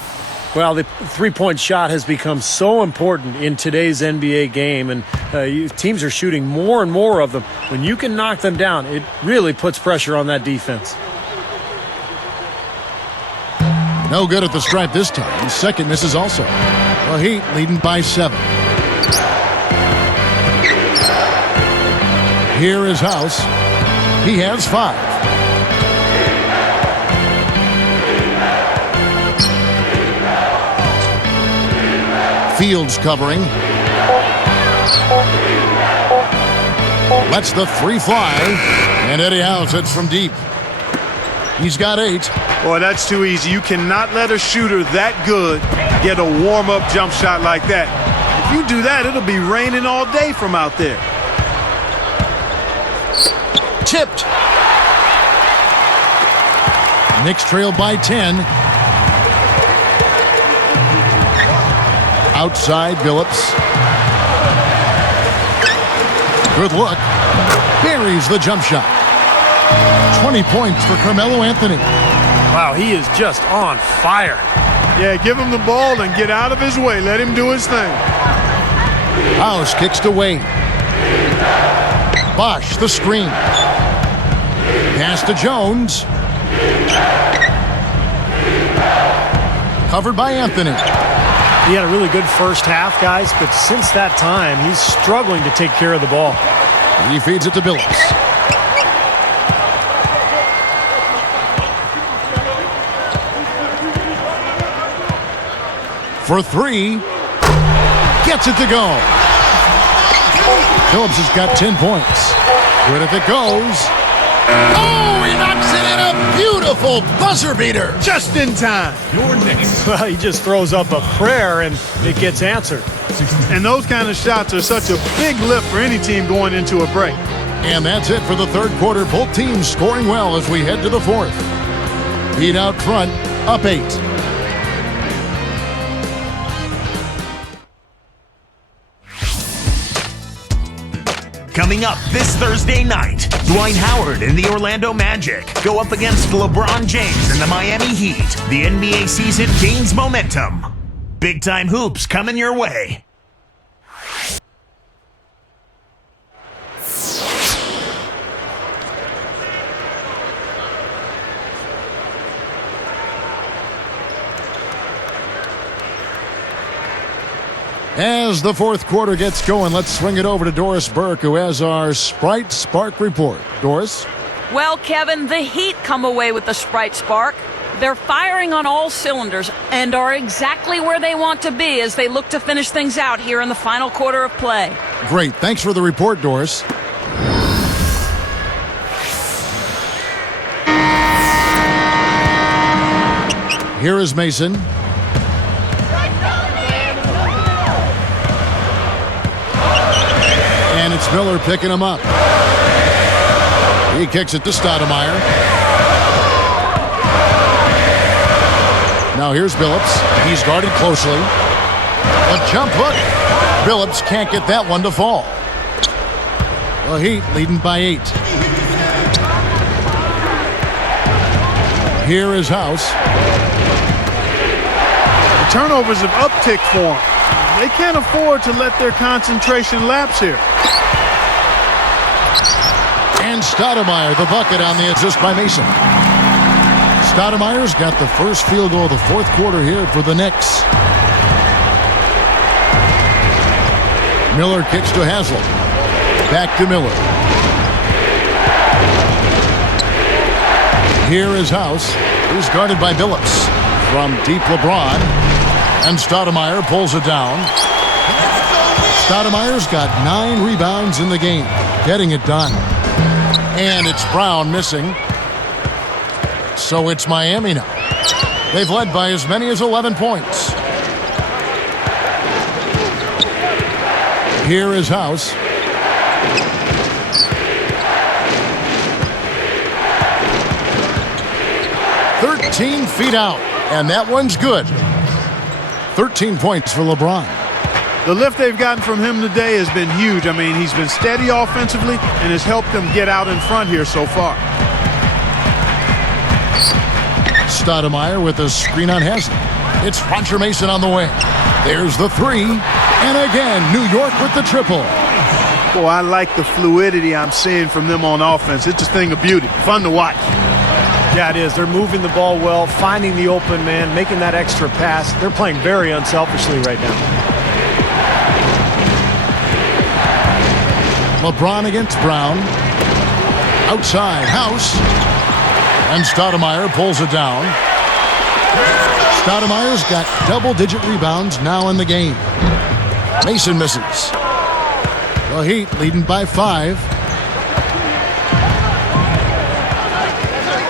Well, the three-point shot has become so important in today's NBA game, and teams are shooting more and more of them. When you can knock them down, it really puts pressure on that defense. No good at the stripe this time. Second misses also. The Heat leading by 7. Here is House. He has 5. Fields covering. Lets the 3 fly. And Eddie House hits from deep. He's got 8. Boy, that's too easy. You cannot let a shooter that good get a warm-up jump shot like that. If you do that, it'll be raining all day from out there. Tipped. Knicks trail by 10. Outside Billups. Good look. Buries the jump shot. 20 points for Carmelo Anthony. Wow, he is just on fire. Yeah, give him the ball and get out of his way. Let him do his thing. House kicks to Wade. Bosh the screen. Pass to Jones. Covered by Anthony. He had a really good first half, guys, but since that time, he's struggling to take care of the ball. He feeds it to Billups. For 3. Gets it to go. Billups has got 10 points. Good if it goes. Oh, he knocks it in. A beautiful buzzer beater. Just in time. Your Knicks. Well, he just throws up a prayer and it gets answered. And those kind of shots are such a big lift for any team going into a break. And that's it for the third quarter. Both teams scoring well as we head to the fourth. Heat out front, up 8. Coming up this Thursday night, Dwight Howard and the Orlando Magic go up against LeBron James and the Miami Heat. The NBA season gains momentum. Big time hoops coming your way. As the fourth quarter gets going, let's swing it over to Doris Burke, who has our Sprite Spark report. Doris? Well, Kevin, the Heat come away with the Sprite Spark. They're firing on all cylinders and are exactly where they want to be as they look to finish things out here in the final quarter of play. Great. Thanks for the report, Doris. Here is Mason. And it's Miller picking him up. He kicks it to Stoudemire. Now here's Billups. He's guarded closely. A jump hook. Billups can't get that one to fall. The Heat leading by 8. Here is House. The turnovers have upticked for them. They can't afford to let their concentration lapse here. And Stoudemire, the bucket on the assist by Mason. Stoudemire's got the first field goal of the fourth quarter here for the Knicks. Miller kicks to Haslem. Back to Miller. Here is House. He's guarded by Billups. From deep LeBron. And Stoudemire pulls it down. Stoudemire's got 9 rebounds in the game. Getting it done. And it's Brown missing. So it's Miami now. They've led by as many as 11 points. Here is House. "13 feet out, and that one's good." 13 points for LeBron. The lift they've gotten from him today has been huge. I mean, he's been steady offensively and has helped them get out in front here so far. Stoudemire with a screen on Haslem. It's Roger Mason on the way. There's the 3. And again, New York with the triple. Boy, I like the fluidity I'm seeing from them on offense. It's a thing of beauty. Fun to watch. Yeah, it is. They're moving the ball well, finding the open man, making that extra pass. They're playing very unselfishly right now. LeBron against Brown. Outside, House. And Stoudemire pulls it down. Stoudemire's got double-digit rebounds now in the game. Mason misses. The Heat leading by 5.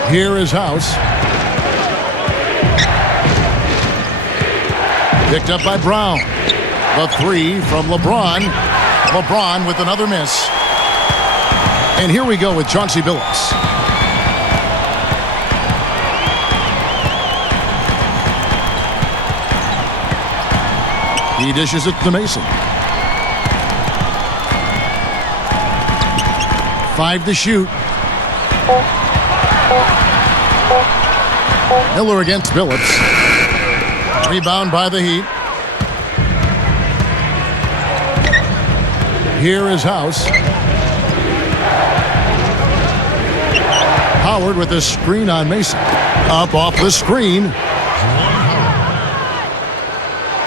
Here is House. Picked up by Brown. The 3 from LeBron. LeBron with another miss. And here we go with Chauncey Billups. He dishes it to Mason. 5 to shoot. Miller against Billups. Rebound by the Heat. Here is House. Howard with a screen on Mason. Up off the screen.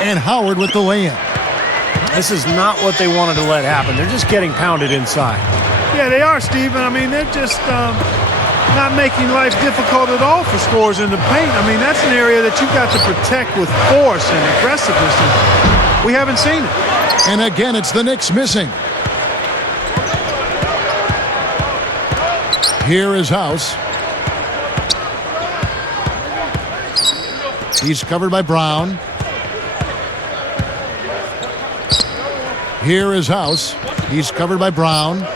And Howard with the lay-in. This is not what they wanted to let happen. They're just getting pounded inside. Yeah, they are, Steven. I mean, they're just not making life difficult at all for scorers in the paint. I mean, that's an area that you've got to protect with force and aggressiveness. And we haven't seen it. And again, it's the Knicks missing. Here is House. He's covered by Brown. Here is House. He's covered by Brown.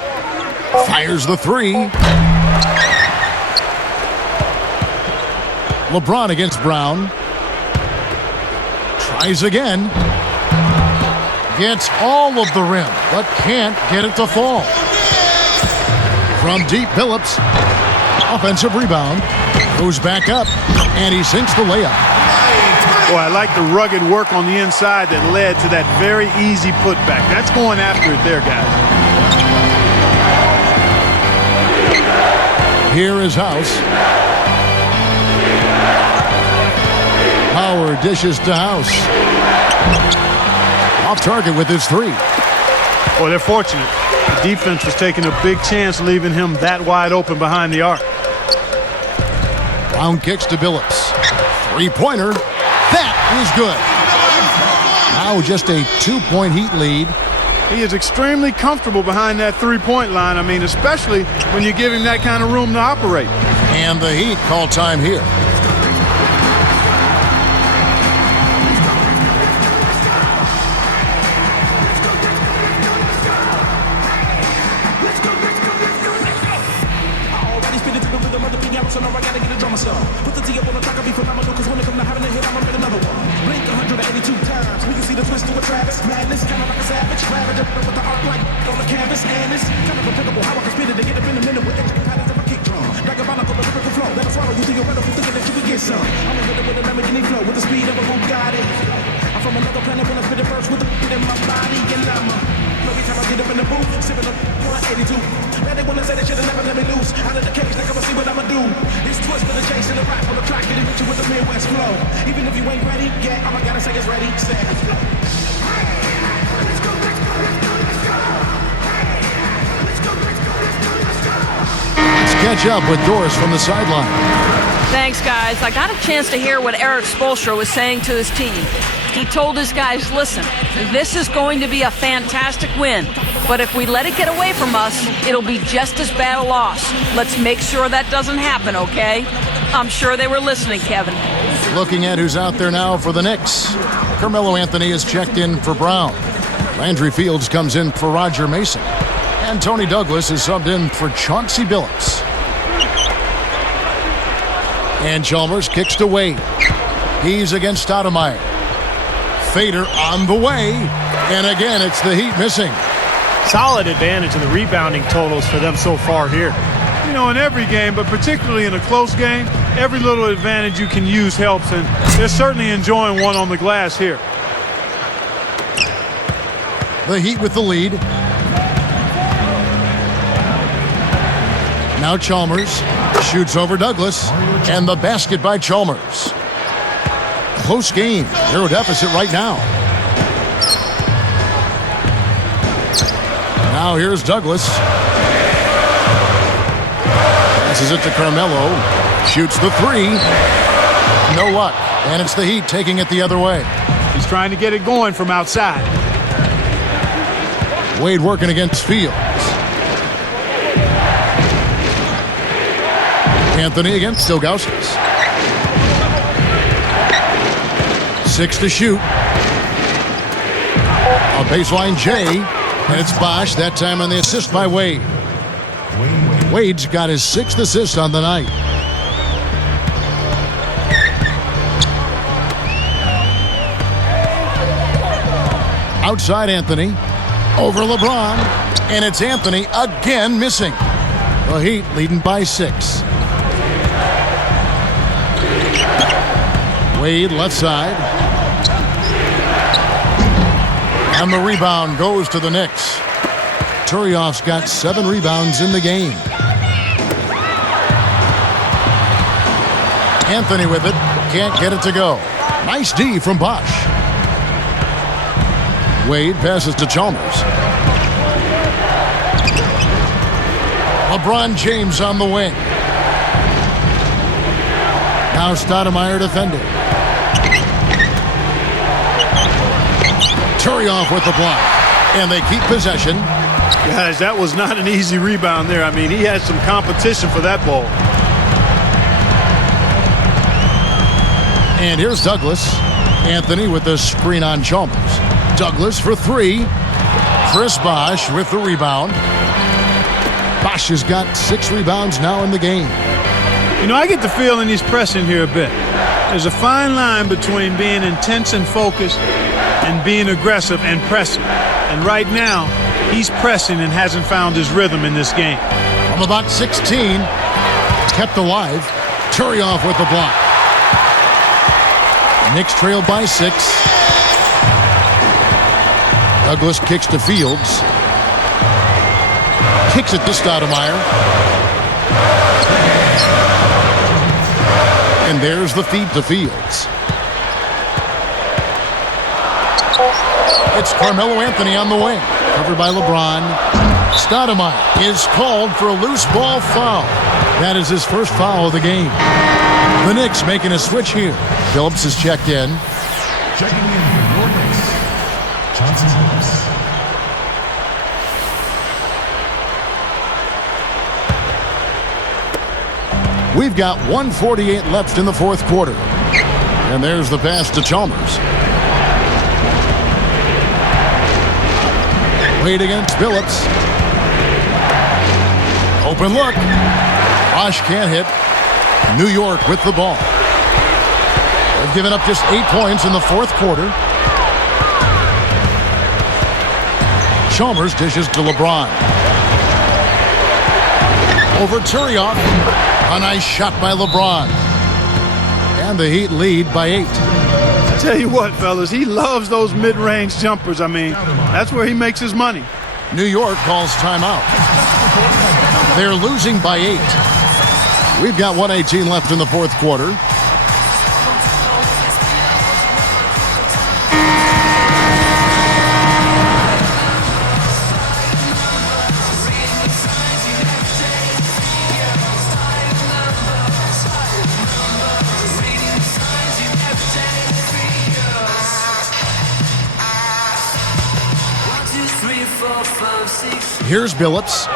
Fires the 3. LeBron against Brown. Tries again. Gets all of the rim, but can't get it to fall. From deep, Billups. Offensive rebound. Goes back up, and he sinks the layup. Boy, I like the rugged work on the inside that led to that very easy putback. That's going after it there, guys. Here is House. Howard dishes to House. Off target with his 3. Boy, they're fortunate. The defense was taking a big chance leaving him that wide open behind the arc. Brown kicks to Billups. 3-pointer. That is good. Now just a 2-point Heat lead. He is extremely comfortable behind that three-point line. I mean, especially when you give him that kind of room to operate. And the Heat call time here. so now I gotta get a drummer song. Put the T up on the track, I'll be phenomenal, cause when it come to having a hit, I'ma make another one. Blink 182 times, we can see the twist to a Travis. Madness, kinda like a savage, ravage up with the art like on the canvas. And it's kind of applicable how I can spit it to get up in a minute with intricate patterns of a kick drum. Diabolical, the lyrical flow, that'll swallow you theoretical, thinking that you can get some. I'm a hitter with a Lamborghini flow, with the speed of a Bugatti. I'm from another planet when I spit it first with the beat in my body. And I'm every time I get up in the booth, sipping up 182. Now they wanna say they should've never let me loose. Out of the cage, now come and see what I'ma do. It's twist with the chase and the rap on the track, getting with you with the Midwest flow. Even if you ain't ready, yeah, all I gotta say is ready, set. Let's go, let's go, let's go, let's go, let's go. Let's go, let's go, let's go, let's go. Let's catch up with Doris from the sideline. Thanks, guys. I got a chance to hear what Eric Spoelstra was saying to his team. He told his guys, listen, this is going to be a fantastic win, but if we let it get away from us, it'll be just as bad a loss. Let's make sure that doesn't happen, okay? I'm sure they were listening, Kevin. Looking at who's out there now for the Knicks. Carmelo Anthony is checked in for Brown. Landry Fields comes in for Roger Mason. And Tony Douglas is subbed in for Chauncey Billups. And Chalmers kicks to Wade. He's against Stoudemire. Fader on the way. And again, it's the Heat missing. Solid advantage in the rebounding totals for them so far here. You know, in every game, but particularly in a close game, every little advantage you can use helps, and they're certainly enjoying one on the glass here. The Heat with the lead. Now Chalmers shoots over Douglas, and the basket by Chalmers. Close game. Zero deficit right now. Now here's Douglas. Passes it to Carmelo. Shoots the three. No luck. And it's the Heat taking it the other way. He's trying to get it going from outside. Wade working against Fields. Anthony against Ilgauskas. 6 to shoot. A baseline J, and it's Bosch, that time on the assist by Wade. Wade's got his 6th assist on the night. Outside Anthony, over LeBron, and it's Anthony again missing. The Heat leading by 6. Wade left side. And the rebound goes to the Knicks. Turiaf's got 7 rebounds in the game. Anthony with it. Can't get it to go. Nice D from Bosch. Wade passes to Chalmers. LeBron James on the wing. Now Stoudemire defending. Turiaf with the block. And they keep possession. Guys, that was not an easy rebound there. I mean, he had some competition for that ball. And here's Douglas. Anthony with the screen on Chalmers. Douglas for 3. Chris Bosch with the rebound. Bosch has got 6 rebounds now in the game. You know, I get the feeling he's pressing here a bit. There's a fine line between being intense and focused and being aggressive and pressing. And right now, he's pressing and hasn't found his rhythm in this game. From about 16, kept alive. Turiaf with the block. Knicks trailed by 6. Douglas kicks to Fields. Kicks it to Stoudemire. And there's the feed to Fields. It's Carmelo Anthony on the wing. Covered by LeBron. Stoudemire is called for a loose ball foul. That is his first foul of the game. The Knicks making a switch here. Phillips is checked in. Checking in for your Knicks, Johnson Phillips. We've got 1:48 left in the fourth quarter. And there's the pass to Chalmers. Wade against Billups. Open look. Bosch can't hit. New York with the ball. They've given up just 8 points in the fourth quarter. Chalmers dishes to LeBron. Over Turioff. A nice shot by LeBron. And the Heat lead by 8. I tell you what, fellas, he loves those mid-range jumpers. I mean, that's where he makes his money. New York calls timeout. They're losing by 8. We've got 1:18 left in the fourth quarter. Here's Billups.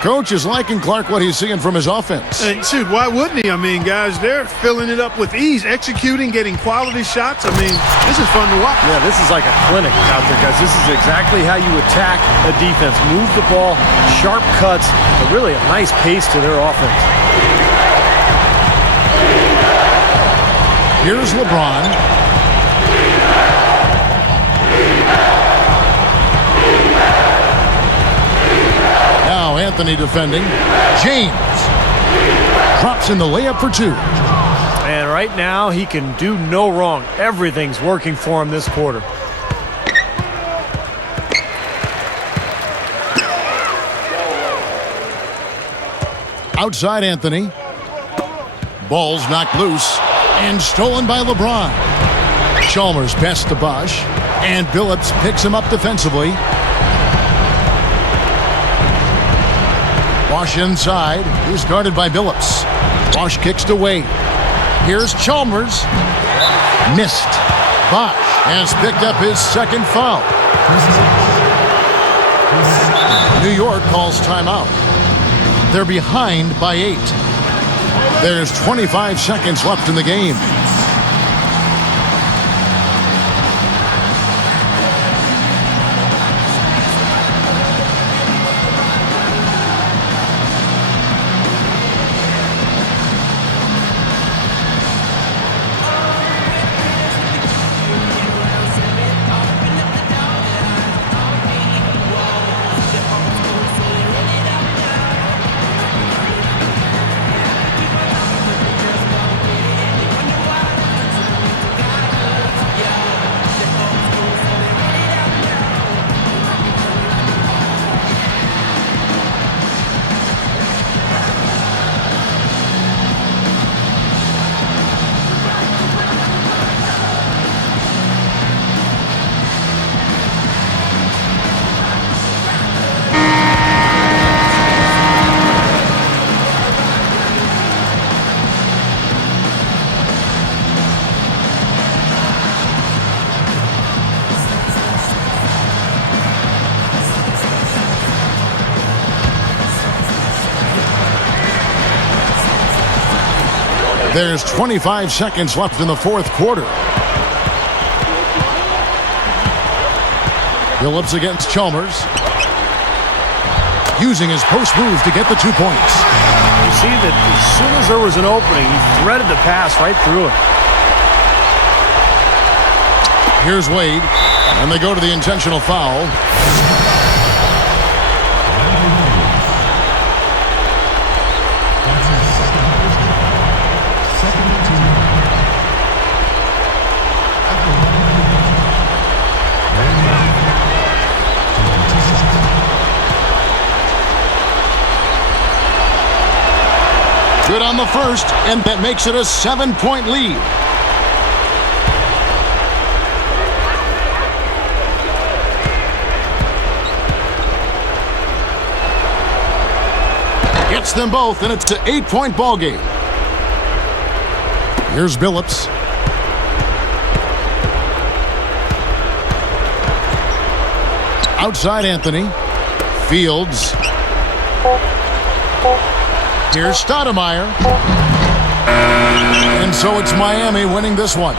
Coach is liking Clark what he's seeing from his offense. Hey, shoot, why wouldn't he? I mean, guys, they're filling it up with ease, executing, getting quality shots. I mean, this is fun to watch. Yeah, this is like a clinic out there, guys. This is exactly how you attack a defense. Move the ball, sharp cuts, but really a nice pace to their offense. Here's LeBron. Now Anthony defending. James drops in the layup for 2. And right now, he can do no wrong. Everything's working for him this quarter. Outside Anthony. Ball's knocked loose and stolen by LeBron. Chalmers passes to Bosch, and Billups picks him up defensively. Bosch inside. He's guarded by Billups. Bosch kicks to Wade. Here's Chalmers. Missed. Bosch has picked up his second foul. New York calls timeout. They're behind by 8. There's 25 seconds left in the game. There's 25 seconds left in the fourth quarter. Billups against Chalmers. Using his post move to get the 2 points. You see that as soon as there was an opening, he threaded the pass right through it. Here's Wade, and they go to the intentional foul. Good on the first, and that makes it a 7-point lead. Gets them both, and it's an 8-point ball game. Here's Billups. Outside Anthony. Fields. Here's Stoudemire. And so it's Miami winning this one.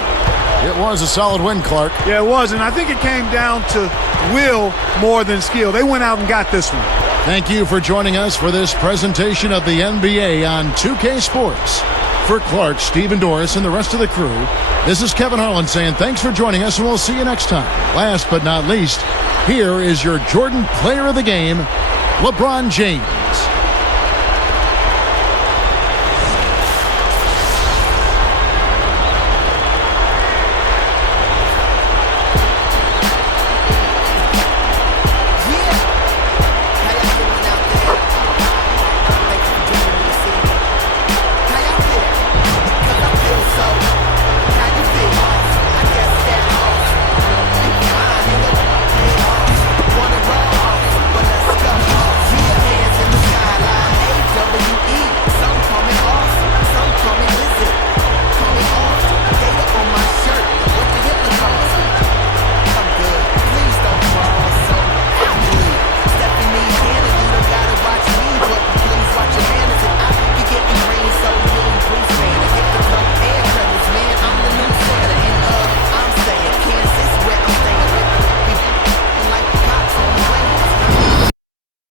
It was a solid win, Clark. Yeah, it was, and I think it came down to will more than skill. They went out and got this one. Thank you for joining us for this presentation of the NBA on 2K Sports. For Clark, Stephen Doris, and the rest of the crew, this is Kevin Harlan saying thanks for joining us, and we'll see you next time. Last but not least, here is your Jordan Player of the Game, LeBron James.